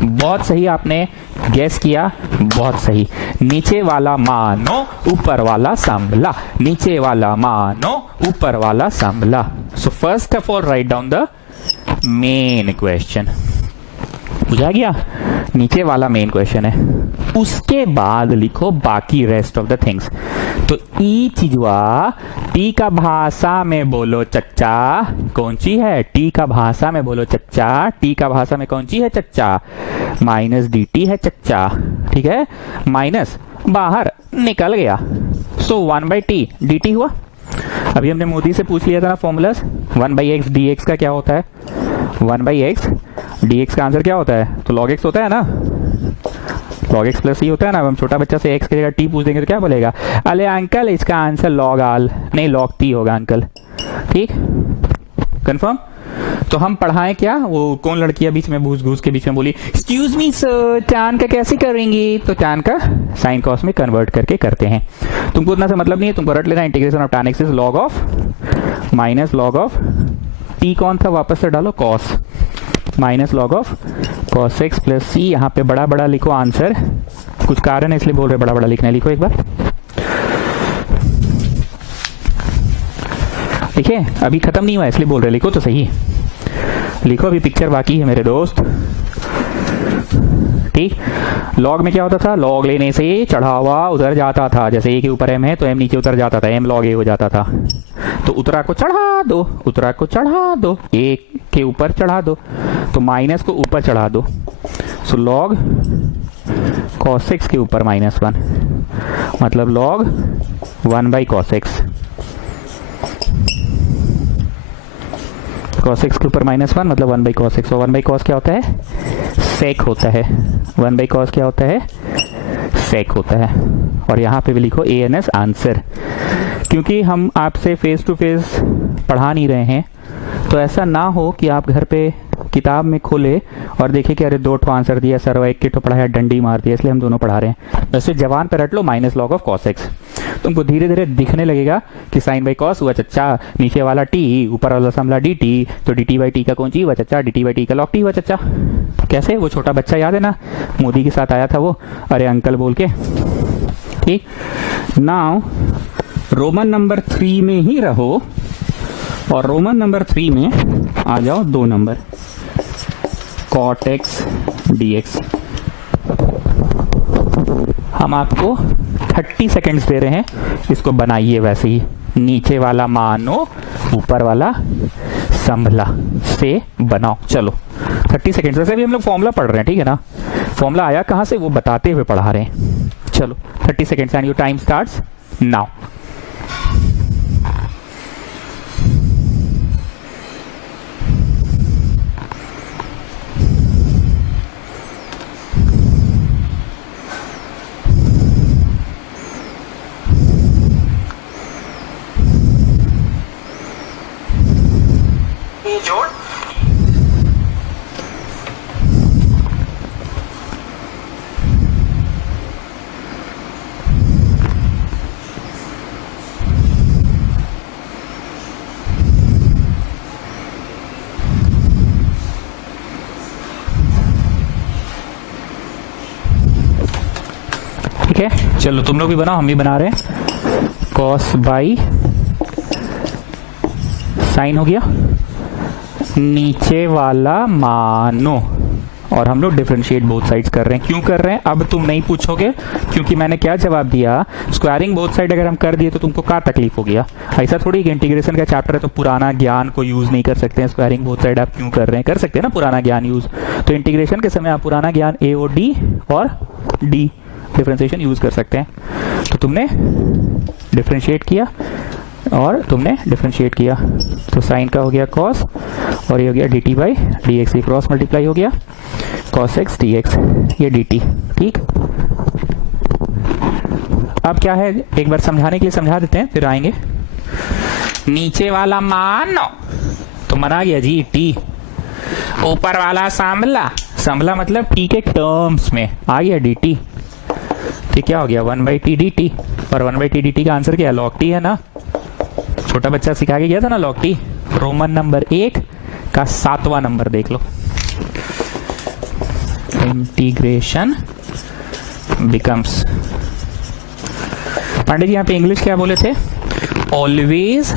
बहुत सही आपने गैस किया, बहुत सही। नीचे वाला मानो ऊपर वाला संभला, नीचे वाला मानो ऊपर वाला संभला। So first of all write down the main question. बुझा गया? नीचे वाला मेन क्वेश्चन है, उसके बाद लिखो बाकी रेस्ट ऑफ द थिंग्स। तो ई चीजवा टी का भाषा में बोलो चच्चा, कौन सी है? टी का भाषा में बोलो चच्चा, टी का भाषा में कौन सी है चच्चा? माइनस डी टी है चच्चा, ठीक है? माइनस बाहर निकल गया, सो 1/t dt हुआ। अभी हमने मोदी से पूछ लिया था ना फॉर्मूलास, 1/x dx का क्या होता है? 1/x dx का आंसर क्या होता है? तो log x होता है ना, log x प्लस ही होता है ना। हम छोटा बच्चा से x की जगह t पूछ देंगे तो क्या बोलेगा? अरे अंकल इसका आंसर log आल नहीं log t होगा अंकल, ठीक कंफर्म? तो हम पढ़ाएं क्या? वो कौन लड़कियां बीच में घूस के बीच में बोली एक्सक्यूज मी सर tan का कैसे करेंगी? तो tan का साइन कॉस में कन्वर्ट करके करते हैं। तुमको उतना से मतलब नहीं है, तुमको रट लेना integration of tan x is log of minus log of t कौन था वापस से डालो cos minus log of cos x plus c। यहाँ पे बड़ा बड़ा लिखो आंसर, कुछ कारण है इसलिए बोल रहे बड़ा बड़ा लिखना। लिखो एक बार, देखिए अभी खत्म नहीं हुआ इसलिए बोल रहे, लिखो तो सही, लिखो अभी पिक्चर बाकी है मेरे दोस्त, ठीक? लॉग में क्या होता था? लॉग लेने से चढ़ा हुआ उधर जाता था, जैसे ए के ऊपर m है तो m नीचे उतर जाता था, m log a हो जाता था। तो उतरा को चढ़ा दो, उतरा को चढ़ा दो, a के ऊपर चढ़ा दो, तो माइनस को ऊपर चढ़ा दो, सो log cos x के ऊपर -1 मतलब log 1/cos x, cos x के ऊपर -1 मतलब 1/cos x। और 1/cos क्या होता है? sec होता है। 1/cos क्या होता है? sec होता है। और यहाँ पे भी लिखो ans आंसर। क्योंकि हम आपसे फेस टू फेस पढ़ा नहीं रहे हैं तो ऐसा ना हो कि आप घर पे किताब में खोले और देखे कि अरे 2 ठो आंसर दिया सर, एक की तो पढ़ाया डंडी मार दिया, इसलिए हम दोनों पढ़ा रहे हैं। वैसे जवान पे रट लो minus log of cos x, तुमको धीरे धीरे दिखने लगेगा कि साइन बाई कॉस हुआ चच्चा, नीचे वाला टी, ऊपर वाला समला डी टी, तो डी टी बाई टी का कौन ची हुआ चच्चा, डी टी बाई टी का लॉग टी हुआ चच्चा। कैसे? वो छोटा बच्चा याद है ना, मोदी के साथ आया था वो, अरे अंकल बोल के। ठीक, नाउ रोमन नंबर 3 में ही रहो और रोमन नंबर 3 में आ जाओ 2 नंबर cot x dx। हम आपको 30 सेकेंड्स दे रहे हैं, इसको बनाइए वैसे ही, नीचे वाला मानो ऊपर वाला संभला से बनाओ। चलो 30 सेकेंड्स, वैसे भी हम लोग फॉर्मूला पढ़ रहे हैं, ठीक है ना, फॉर्मूला आया कहां से वो बताते हुए पढ़ा रहे हैं। चलो 30 seconds and your time starts now. ठीक है, चलो तुम लोग भी बनाओ, हम भी बना रहे हैं। कॉस बाई साइन हो गया, नीचे वाला मानो, और हम लोग डिफरेंशिएट बोथ साइड्स कर रहे हैं। क्यों कर रहे हैं अब तुम नहीं पूछोगे, क्योंकि मैंने क्या जवाब दिया, स्क्वायरिंग बोथ साइड अगर हम कर दिए तो तुमको क्या तकलीफ हो गया। ऐसा थोड़ी कि इंटीग्रेशन का चैप्टर है तो पुराना ज्ञान को यूज नहीं कर सकते हैं। स्क्वायरिंग बोथ साइड आप क्यों कर रहे हैं, कर सकते हैं ना पुराना ज्ञान यूज। तो इंटीग्रेशन के समय आप पुराना ज्ञान ए और डी और डी डिफरेंशिएशन यूज कर सकते हैं। तो तुमने डिफरेंशिएट किया और तुमने डिफरेंशिएट किया, तो साइन का हो गया कॉस और ये हो गया D T by d x, cross multiply हो गया कॉस एक्स डी एक्स, ये डी टी। ठीक, अब क्या है एक बार समझाने के लिए समझा देते हैं, फिर आएंगे। नीचे वाला मानो तो मना गया जी टी, ऊपर वाला सांभला, सांभला मतलब टी के टर्म्स में आ गया डी टी। ठीक, क्या हो गया 1/t dt, और 1/t dt का आंसर क्या है, log t है ना। छोटा बच्चा सिखा के गया था ना log t। रोमन नंबर 1 का 7वां नंबर देख लो, इंटीग्रेशन बिकम्स। पांडे जी यहाँ पे इंग्लिश क्या बोले थे, always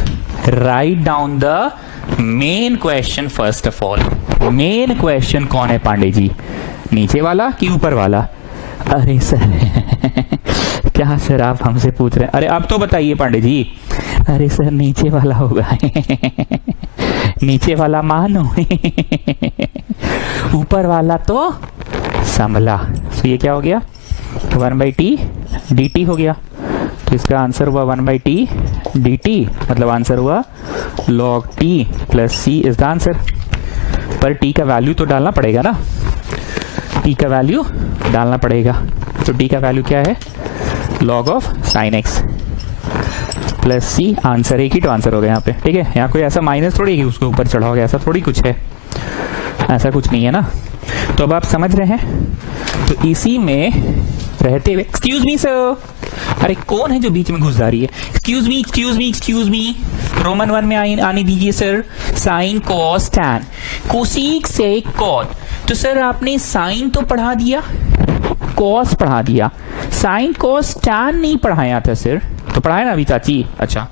right down the main question first of all. Main question कौन है पांडे जी, नीचे वाला कि ऊपर वाला? अरे सर क्या सर आप हमसे पूछ रहे हैं, अरे अब तो बताइए पांडे जी। अरे सर नीचे वाला होगा नीचे वाला मानो ऊपर वाला तो संभला। तो ये क्या हो गया 1/t dt हो गया, तो इसका आंसर हुआ 1/t dt, मतलब आंसर हुआ log t plus c is the answer. पर t का वैल्यू तो डालना पड़ेगा ना, t का वैल्यू डालना पड़ेगा। तो t का वैल्यू क्या है, log of sine x plus c, answer एक ही तो आंसर हो गया यहाँ पे। ठीक है, यहाँ कोई ऐसा माइनस थोड़ी कि उसको ऊपर चढ़ाओगे, ऐसा थोड़ी कुछ है, ऐसा कुछ नहीं है ना। तो अब आप समझ रहे हैं, तो इसी में रहते हुए, एक्सक्यूज मी सर, अरे कौन है जो बीच में घुस जा रही है, excuse me excuse me excuse me, Roman 1 में आने दीजिए सर। साइन कॉस टैन, कोसीक सेक कॉट, तो सर आपने साइन तो पढ़ा दिया, कॉस पढ़ा दिया, साइन कॉस टैन नहीं पढ़ाया था सर। तो पढ़ाया ना अभी चाची, अच्छा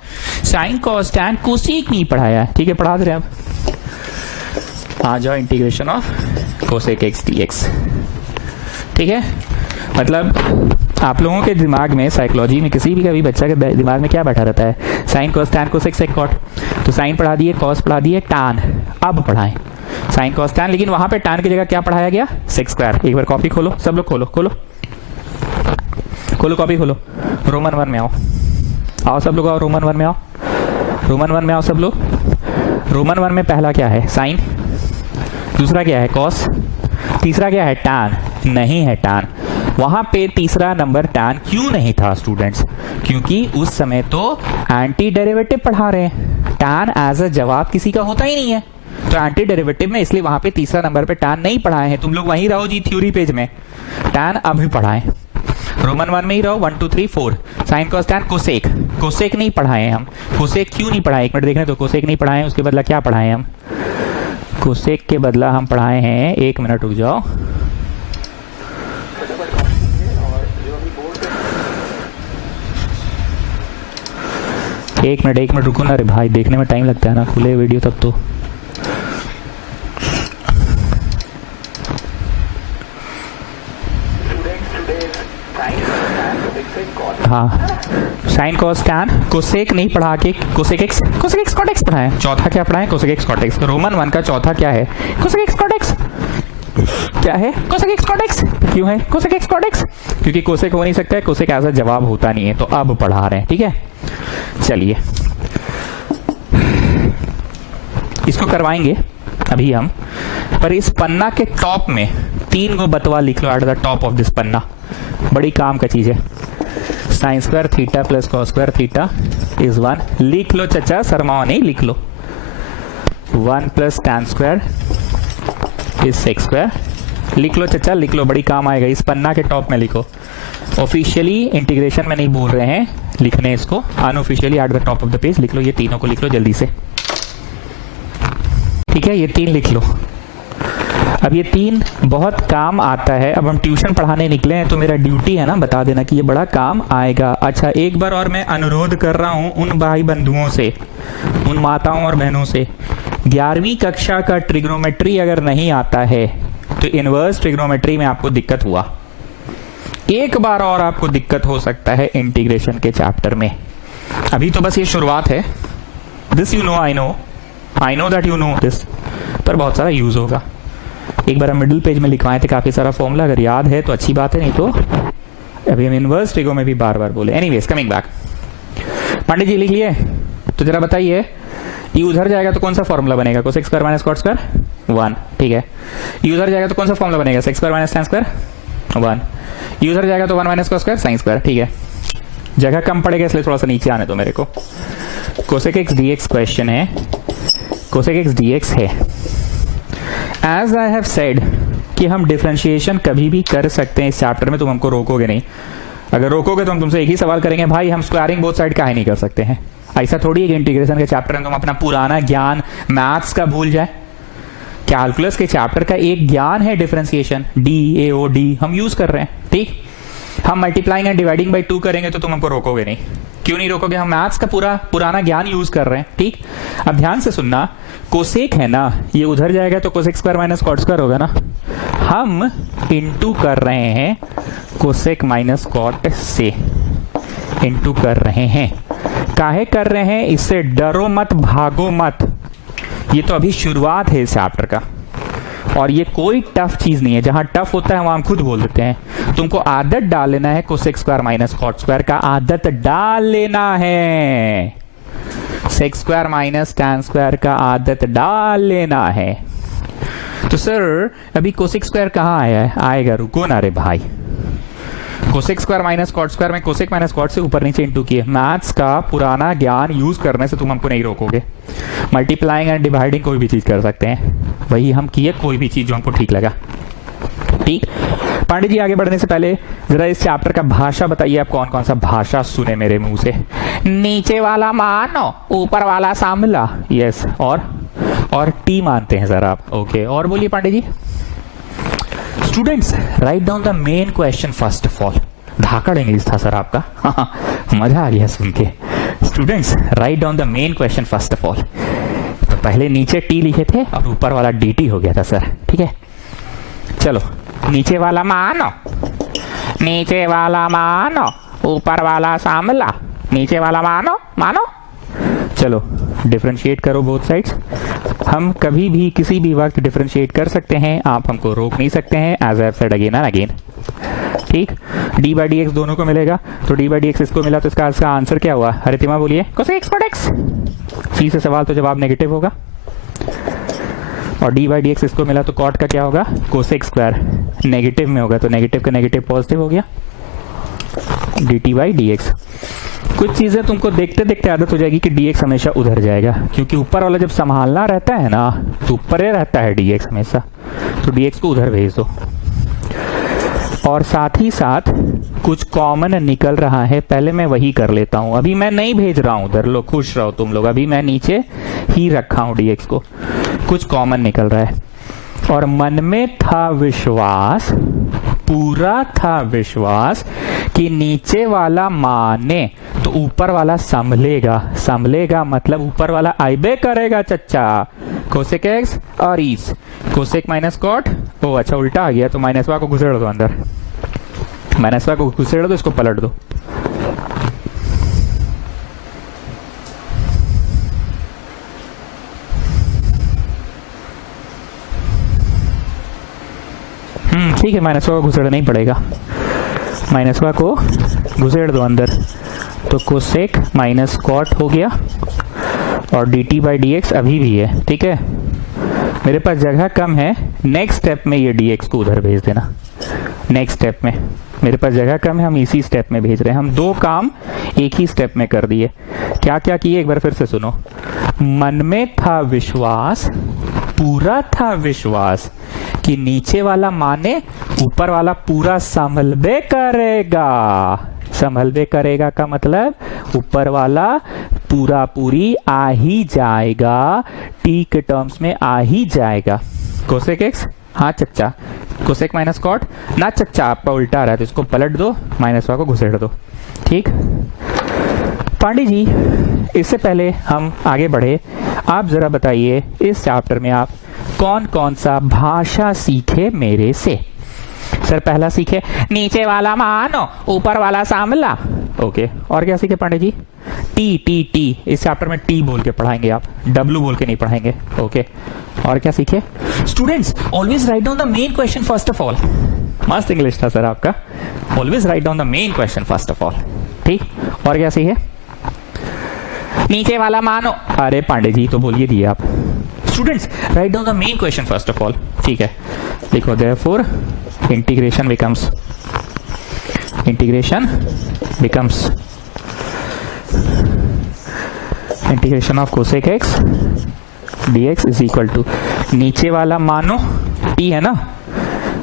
साइन कॉस टैन कोसेक नहीं पढ़ाया, ठीक है पढ़ा दे रहे हैं। अब आ जाओ integration of cosec x dx. ठीक है, मतलब आप लोगों के दिमाग में, साइकोलॉजी में किसी भी कभी बच्चा के दिमाग में क्या बैठा रहता है, sine cos tan cosec sec cot. तो साइन पढ़ा दिए, कॉस पढ़ा दिए, टैन अब पढ़ाएं साइन कॉस टैन, लेकिन वहां पे टैन की जगह क्या पढ़ाया गया, सेक स्क्वायर। एक बार कॉपी खोलो, सब लोग खोलो खोलो खोलो कॉपी खोलो, रोमन 1 में आओ, आओ सब लोग आओ, रोमन 1 में आओ, रोमन 1 में आओ सब लोग। रोमन 1 में पहला क्या है, साइन, दूसरा क्या है कॉस, तीसरा क्या है टैन, नहीं है टैन। वहां पे तीसरा नंबर टैन क्यों नहीं था स्टूडेंट्स, क्योंकि उस समय तो एंटी डेरिवेटिव पढ़ा रहे हैं, tan एज अ जवाब किसी का होता ही नहीं है, तो एंटी डेरिवेटिव में, इसलिए वहां पे तीसरा नंबर पे tan नहीं पढ़ाए हैं। तुम लोग वहीं रहो जी थ्योरी पेज में, tan अभी पढ़ाए, रोमन 1 में ही रहो, 1 2 3 4, sign cos tan cosec, cosec नहीं पढ़ाए हम। कोसेक क्यों नहीं पढ़ाए, एक मिनट देखने तो, कोसेक नहीं पढ़ाए, उसके बदला क्या पढ़ाए हम? कोसेक के बदला हम पढ़ाए हैं, एक मिनट रुक जाओ, एक मिनट रुको ना रे भाई, देखने में टाइम लगता है ना, खुले वीडियो तब तो। हाँ, साइन कॉस टैन, कोसेक नहीं पढ़ा के कोसेक एक्स कॉट एक्स पढ़ा है। चौथा क्या पढ़ा है? Cosec x cot x. Roman 1 का चौथा क्या है? Cosec x cot x. क्या है? Cosec x cot x. क्यों है कोसेक एक्स कॉट एक्स? क्योंकि कोसेक हो नहीं सकता है, कोसेक ऐसा जवाब होता नहीं है, तो अब पढ़ा रहे हैं, ठीक है। चलिए इसको करवाएंगे अभी हम, पर इस पन्ना के टॉप में 3 को बतवा लिख लो at the top of this पन्ना, बड़ी काम का चीज है। Sine square theta plus cos square theta is 1, लिख लो चचा, शर्माओ नहीं, लिख लो। 1 plus tan square is sec square, लिख लो चचा, लिख लो, बड़ी काम आएगा। इस पन्ना के टॉप में लिखो, ऑफिशियली इंटीग्रेशन में नहीं बोल रहे हैं लिखने इसको, unofficially eight the top of the page लिख लो। ये तीनों को लिख लो जल्दी से, ठीक है, ये 3 लिख लो। अब ये 3 बहुत काम आता है। अब हम ट्यूशन पढ़ाने निकले हैं, तो मेरा ड्यूटी है ना बता देना कि ये बड़ा काम आएगा। अच्छा, एक बार और मैं अनुरोध कर रहा हूं उन भाई बंधुओं से, उन माताओं और बहनों से, 11वीं कक्षा का ट्रिग्नोमेट्री अगर नहीं आता है तो इनवर्स ट्रिग्नोमेट्री में आपको दिक्कत हुआ। एक बार और आपको दिक्कत हो सकता है इंटीग्रेशन के चैप्टर में। अभी तो बस ये शुरुआत है। This you know, I know that you know this, पर बहुत सारा यूज होगा। एक बार हम मिडिल पेज में लिखवाए थे काफी सारा फॉर्मूला, अगर याद है तो अच्छी बात है, नहीं तो अभी हम इनवर्स ट्रिगो में भी बार बार बोले। Anyways, coming back, Pandey ji लिख लिए? तो जरा बताइए, ये उधर जाएगा तो कौन सा फॉर्मूला बनेगा? Cosec square minus cot square 1, ठीक है। ये उधर जाएगा तो कौन सा फॉर्मूला बनेगा? Sex square minus tan square 1। ये उधर जाएगा तो 1 minus cos square sine square, ठीक है। जगह कम पड़ेगा इसलिए थोड़ा सा नीचे आने दो मेरे को। कोसेक एक्स डीएक्स क्वेश्चन है, कोसेक एक्स डीएक्स है। एज आई हैव सेड कि हम डिफरेंशिएशन कभी भी कर सकते हैं इस चैप्टर में, तुम हमको रोकोगे नहीं। अगर रोकोगे तो हम तुमसे एक ही सवाल करेंगे, भाई हम स्क्वायरिंग बोथ साइड काहे नहीं कर सकते हैं? ऐसा थोड़ी है कि इंटीग्रेशन के चैप्टर में तुम अपना पुराना ज्ञान मैथ्स का भूल जाए। कैलकुलस के चैप्टर का एक ज्ञान है डिफरेंशिएशन, DAOD हम यूज कर रहे हैं, ठीक। हम मल्टीप्लाइंग एंड डिवाइडिंग बाय 2 करेंगे तो तुम हमको रोकोगे नहीं। क्यों नहीं रोकोगे? हम मैथ्स का पूरा पुराना ज्ञान यूज कर रहे हैं, ठीक। अब ध्यान से सुनना, कोसेक है ना, ये उधर जाएगा तो cosec square minus cot square होगा ना। हम इनटू कर रहे हैं कोसेक माइनस कॉट से, इनटू कर रहे हैं। काहे कर रहे हैं? इससे डरो मत, भागो मत, ये तो अभी शुरुआत है इस चैप्टर का, और ये कोई टफ चीज नहीं है। जहां टफ होता है वहां हम खुद बोल देते हैं। तुमको आदत डाल लेना है cosec square minus cot square का, आदत डाल लेना है। Sec square minus tan square का आदत डाल लेना है। तो सर अभी कोसेक स्क्वायर कहां आया है? आएगा, रुको ना रे भाई। Cosec square minus cot square में कोसेक माइनस कॉट से ऊपर नीचे इंटू किए। मैथ्स का पुराना ज्ञान यूज करने से तुम हमको नहीं रोकोगे। मल्टीप्लाइंग एंड डिवाइडिंग कोई भी चीज कर सकते हैं, वही हम किए, कोई भी चीज जो हमको ठीक लगा, ठीक। पांडे जी आगे बढ़ने से पहले जरा इस चैप्टर का भाषा बताइए, आप कौन कौन सा भाषा सुने मेरे मुंह से? नीचे वाला मानो, ऊपर वाला सामला, यस, और टी मानते हैं सर आप, ओके। और बोलिए Pandey ji. Students write down the main question first of all. धाकड़ इंग्लिश था सर आपका, मजा आ गया सुन के। Students write down the main question first of all. तो पहले नीचे टी लिखे थे और ऊपर वाला dt हो गया था सर, ठीक है। चलो, नीचे वाला मानो, नीचे वाला मानो, ऊपर वाला सामला, नीचे वाला मानो, मानो। चलो डिफरेंशिएट करो बोथ साइड्स। हम कभी भी किसी भी वक्त डिफरेंशिएट कर सकते हैं, आप हमको रोक नहीं सकते हैं, as I have said again and again, ठीक। डी बाई डी एक्स दोनों को मिलेगा, तो डी बाई डी एक्स इसको मिला, तो इसका आंसर क्या हुआ? हरितिमा बोलिए। Cosec x cot x. C से सवाल तो जवाब नेगेटिव होगा, और डी बाई डी एक्स इसको मिला तो कॉट का क्या होगा? कोसेक स्क्वायर नेगेटिव में होगा, तो नेगेटिव का नेगेटिव पॉजिटिव हो गया, D T by d x. कुछ चीजें तुमको देखते देखते आदत हो जाएगी कि dx हमेशा उधर जाएगा, क्योंकि ऊपर वाला जब संभालना रहता है ना तो ऊपर ही रहता है dx हमेशा, तो dx को उधर भेज दो। और साथ ही साथ कुछ कॉमन निकल रहा है, पहले मैं वही कर लेता हूं। अभी मैं नहीं भेज रहा हूं उधर, लो खुश रहो तुम लोग, अभी मैं नीचे ही रखा हूं dx को। कुछ कॉमन निकल रहा है और मन में था विश्वास, पूरा था विश्वास कि नीचे वाला माने तो ऊपर वाला संभलेगा। संभलेगा मतलब ऊपर वाला आइबे करेगा चच्चा। कोसेक एक्स और ईस, कोसेक माइनस कॉट, ओ अच्छा उल्टा आ गया, तो माइनस वा को घुसेड़ दो अंदर, माइनस वा को घुसेड़ दो, इसको पलट दो। ठीक है, माइनस वा को घुसेड़ना ही पड़ेगा, माइनस वा को घुसेड़ दो अंदर, तो कोसेक माइनस कॉट हो गया और dt बाई डी एक्स अभी भी है। ठीक है, मेरे पास जगह कम है, नेक्स्ट स्टेप में ये dx को उधर भेज देना। नेक्स्ट स्टेप में मेरे पास जगह कम है, हम इसी स्टेप में भेज रहे हैं। हम दो काम एक ही स्टेप में कर दिए। क्या क्या किए एक बार फिर से सुनो। मन में था विश्वास, पूरा था विश्वास कि नीचे वाला माने ऊपर वाला पूरा संभलबे करेगा। संभलबे करेगा का मतलब ऊपर वाला पूरा पूरी आ ही जाएगा, टी के टर्म्स में आ ही जाएगा। कोसेक एक्स, हाँ चच्चा, कोसेक माइनस कॉट ना चच्चा, आपका उल्टा आ रहा है तो इसको पलट दो, माइनस वा को घुसेड़ दो। ठीक पांडे जी, इससे पहले हम आगे बढ़े, आप जरा बताइए इस चैप्टर में आप कौन कौन सा भाषा सीखे मेरे से। सर पहला सीखे नीचे वाला मानो ऊपर वाला सामला। ओके, और क्या सीखे Pandey ji? T T T, इस चैप्टर में टी बोल के पढ़ाएंगे आप, डब्लू बोल के नहीं पढ़ाएंगे। ओके, और क्या सीखे? Students always right down the main question first of all. मस्त इंग्लिश था सर आपका, always right down the main question first of all. ठीक, और क्या सीखे? नीचे वाला मानो, अरे पांडे जी तो बोलिए दिए आप। Students write down the main question first of all. ठीक है, देखो therefore integration becomes integration of cosec x dx is equal to, नीचे वाला मानो t है ना।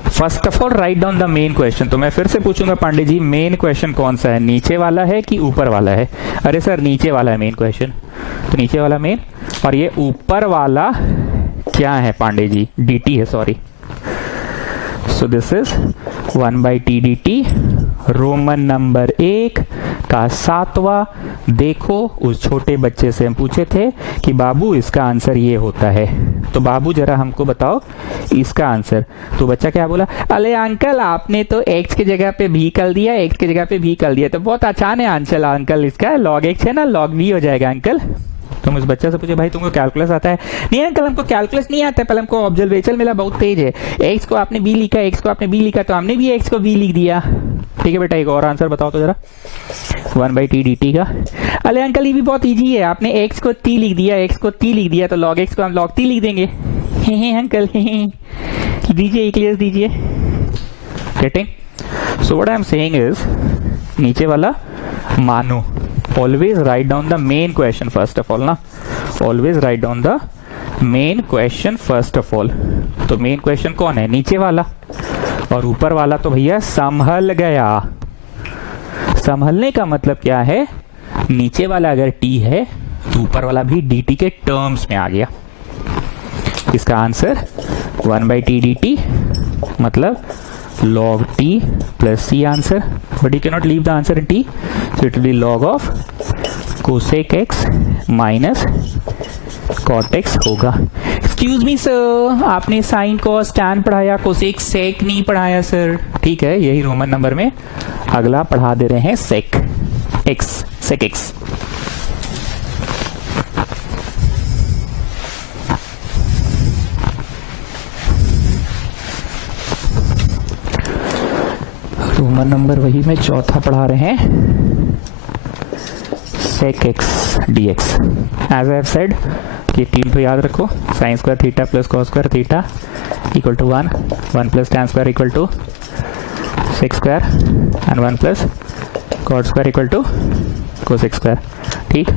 First of all write down the main question. तो मैं फिर से पूछूंगा पांडे जी मेन क्वेश्चन कौन सा है, नीचे वाला है कि ऊपर वाला है? अरे सर नीचे वाला है मेन क्वेश्चन, तो नीचे वाला मेन, और ये ऊपर वाला क्या है पांडे जी? dt है, sorry. So this is 1 by T D T, Roman number 1 का 7वां। देखो उस छोटे बच्चे से हम पूछे थे कि बाबू इसका आंसर ये होता है, तो बाबू जरा हमको बताओ इसका आंसर। तो बच्चा क्या बोला? अरे अंकल आपने तो x की जगह पे भी कर दिया, x की जगह पे भी कर दिया, तो बहुत आसान है आंसर अंकल इसका, log x है ना, log v हो जाएगा अंकल। तुम उस बच्चे से पूछे भाई तुमको कैलकुलस आता है? नहीं अंकल हमको कैलकुलस नहीं आता है, पहले हमको ऑब्जर्वेशन मिला बहुत तेज है, x को आपने b लिखा, x को आपने b लिखा, तो हमने भी x को b लिख दिया। ठीक है बेटा, एक और आंसर बताओ तो जरा 1 बाई टी डी टी का। अरे अंकल ये भी बहुत इजी है, आपने x को t लिख दिया, x को t लिख दिया, तो log x को हम log t लिख देंगे। हे अंकल दीजिए इक्लियर्स दीजिए। Getting? So what I am saying is नीचे वाला मानो, always write down the main question first of all ना, always write down the main question first of all। तो मेन क्वेश्चन कौन है? नीचे वाला, और ऊपर वाला तो भैया संभल गया। संभलने का मतलब क्या है? नीचे वाला अगर t है तो ऊपर वाला भी dt के टर्म्स में आ गया। इसका answer 1 by T D T मतलब log t plus c answer, but you cannot leave the answer in t, so it will be log of cosec x minus cot x होगा। Excuse me sir, आपने sign cos tan पढ़ाया, cosec sec नहीं पढ़ाया sir. ठीक है, यही Roman number में अगला पढ़ा दे रहे हैं sec x, sec x। Roman number वही में चौथा पढ़ा रहे हैं, sec x dx। As I have said कि तीन तो याद रखो, sine square theta plus cos square theta equal to 1, 1 plus tan square equal to sec square and 1 plus cot square equal to cosec square. ठीक,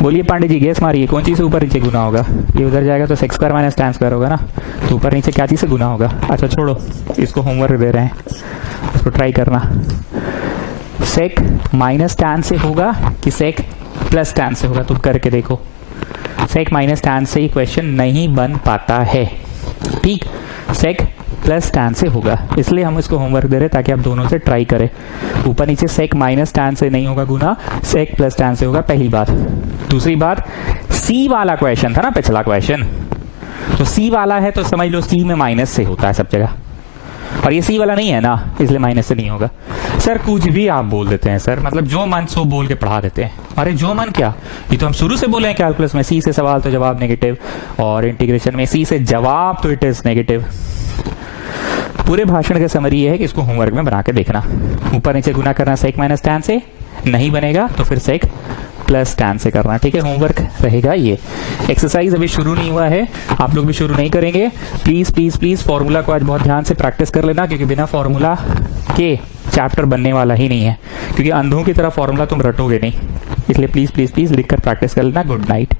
बोलिए पांडे जी, guess मारिए कौन चीज से ऊपर नीचे गुना होगा? ये उधर जाएगा तो sec square minus tan square होगा ना, तो ऊपर नीचे क्या चीज से गुना होगा? अच्छा छोड़ो, इसको होमवर्क दे रहे हैं, इसको ट्राई करना। सेक माइनस टैन से होगा कि सेक प्लस टैन से होगा? तुम करके देखो। सेक माइनस टैन से ही क्वेश्चन नहीं बन पाता है। ठीक, सेक प्लस टैन से होगा, इसलिए हम इसको होमवर्क दे रहे हैं ताकि आप दोनों से ट्राई करें। ऊपर नीचे सेक माइनस टैन से नहीं होगा गुना, सेक प्लस टैन से होगा, पहली बात। दूसरी बात, सी वाला क्वेश्चन था ना पिछला क्वेश्चन, तो सी वाला है तो समझ लो सी में माइनस से होता है सब जगह, और ये सी वाला नहीं है ना, इसलिए माइनस से नहीं होगा। सर कुछ भी आप बोल देते हैं सर, मतलब जो मन सो बोल के पढ़ा देते हैं। अरे जो मन क्या, ये तो हम शुरू से बोले हैं कैलकुलस में सी से सवाल तो जवाब नेगेटिव, और इंटीग्रेशन में सी से जवाब तो इट इज नेगेटिव। पूरे भाषण का समरी ये है कि इसको होमवर्क में बना के देखना। ऊपर नीचे गुना करना सेक माइनस टैन से, नहीं बनेगा तो फिर सेक प्लस टैन से करना। ठीक है, होमवर्क रहेगा ये। एक्सरसाइज अभी शुरू नहीं हुआ है, आप लोग भी शुरू नहीं करेंगे। प्लीज प्लीज प्लीज फॉर्मूला को आज बहुत ध्यान से प्रैक्टिस कर लेना, क्योंकि बिना फॉर्मूला के चैप्टर बनने वाला ही नहीं है, क्योंकि अंधों की तरह फॉर्मूला तुम रटोगे नहीं, इसलिए प्लीज प्लीज प्लीज लिखकर प्रैक्टिस कर लेना। Good night.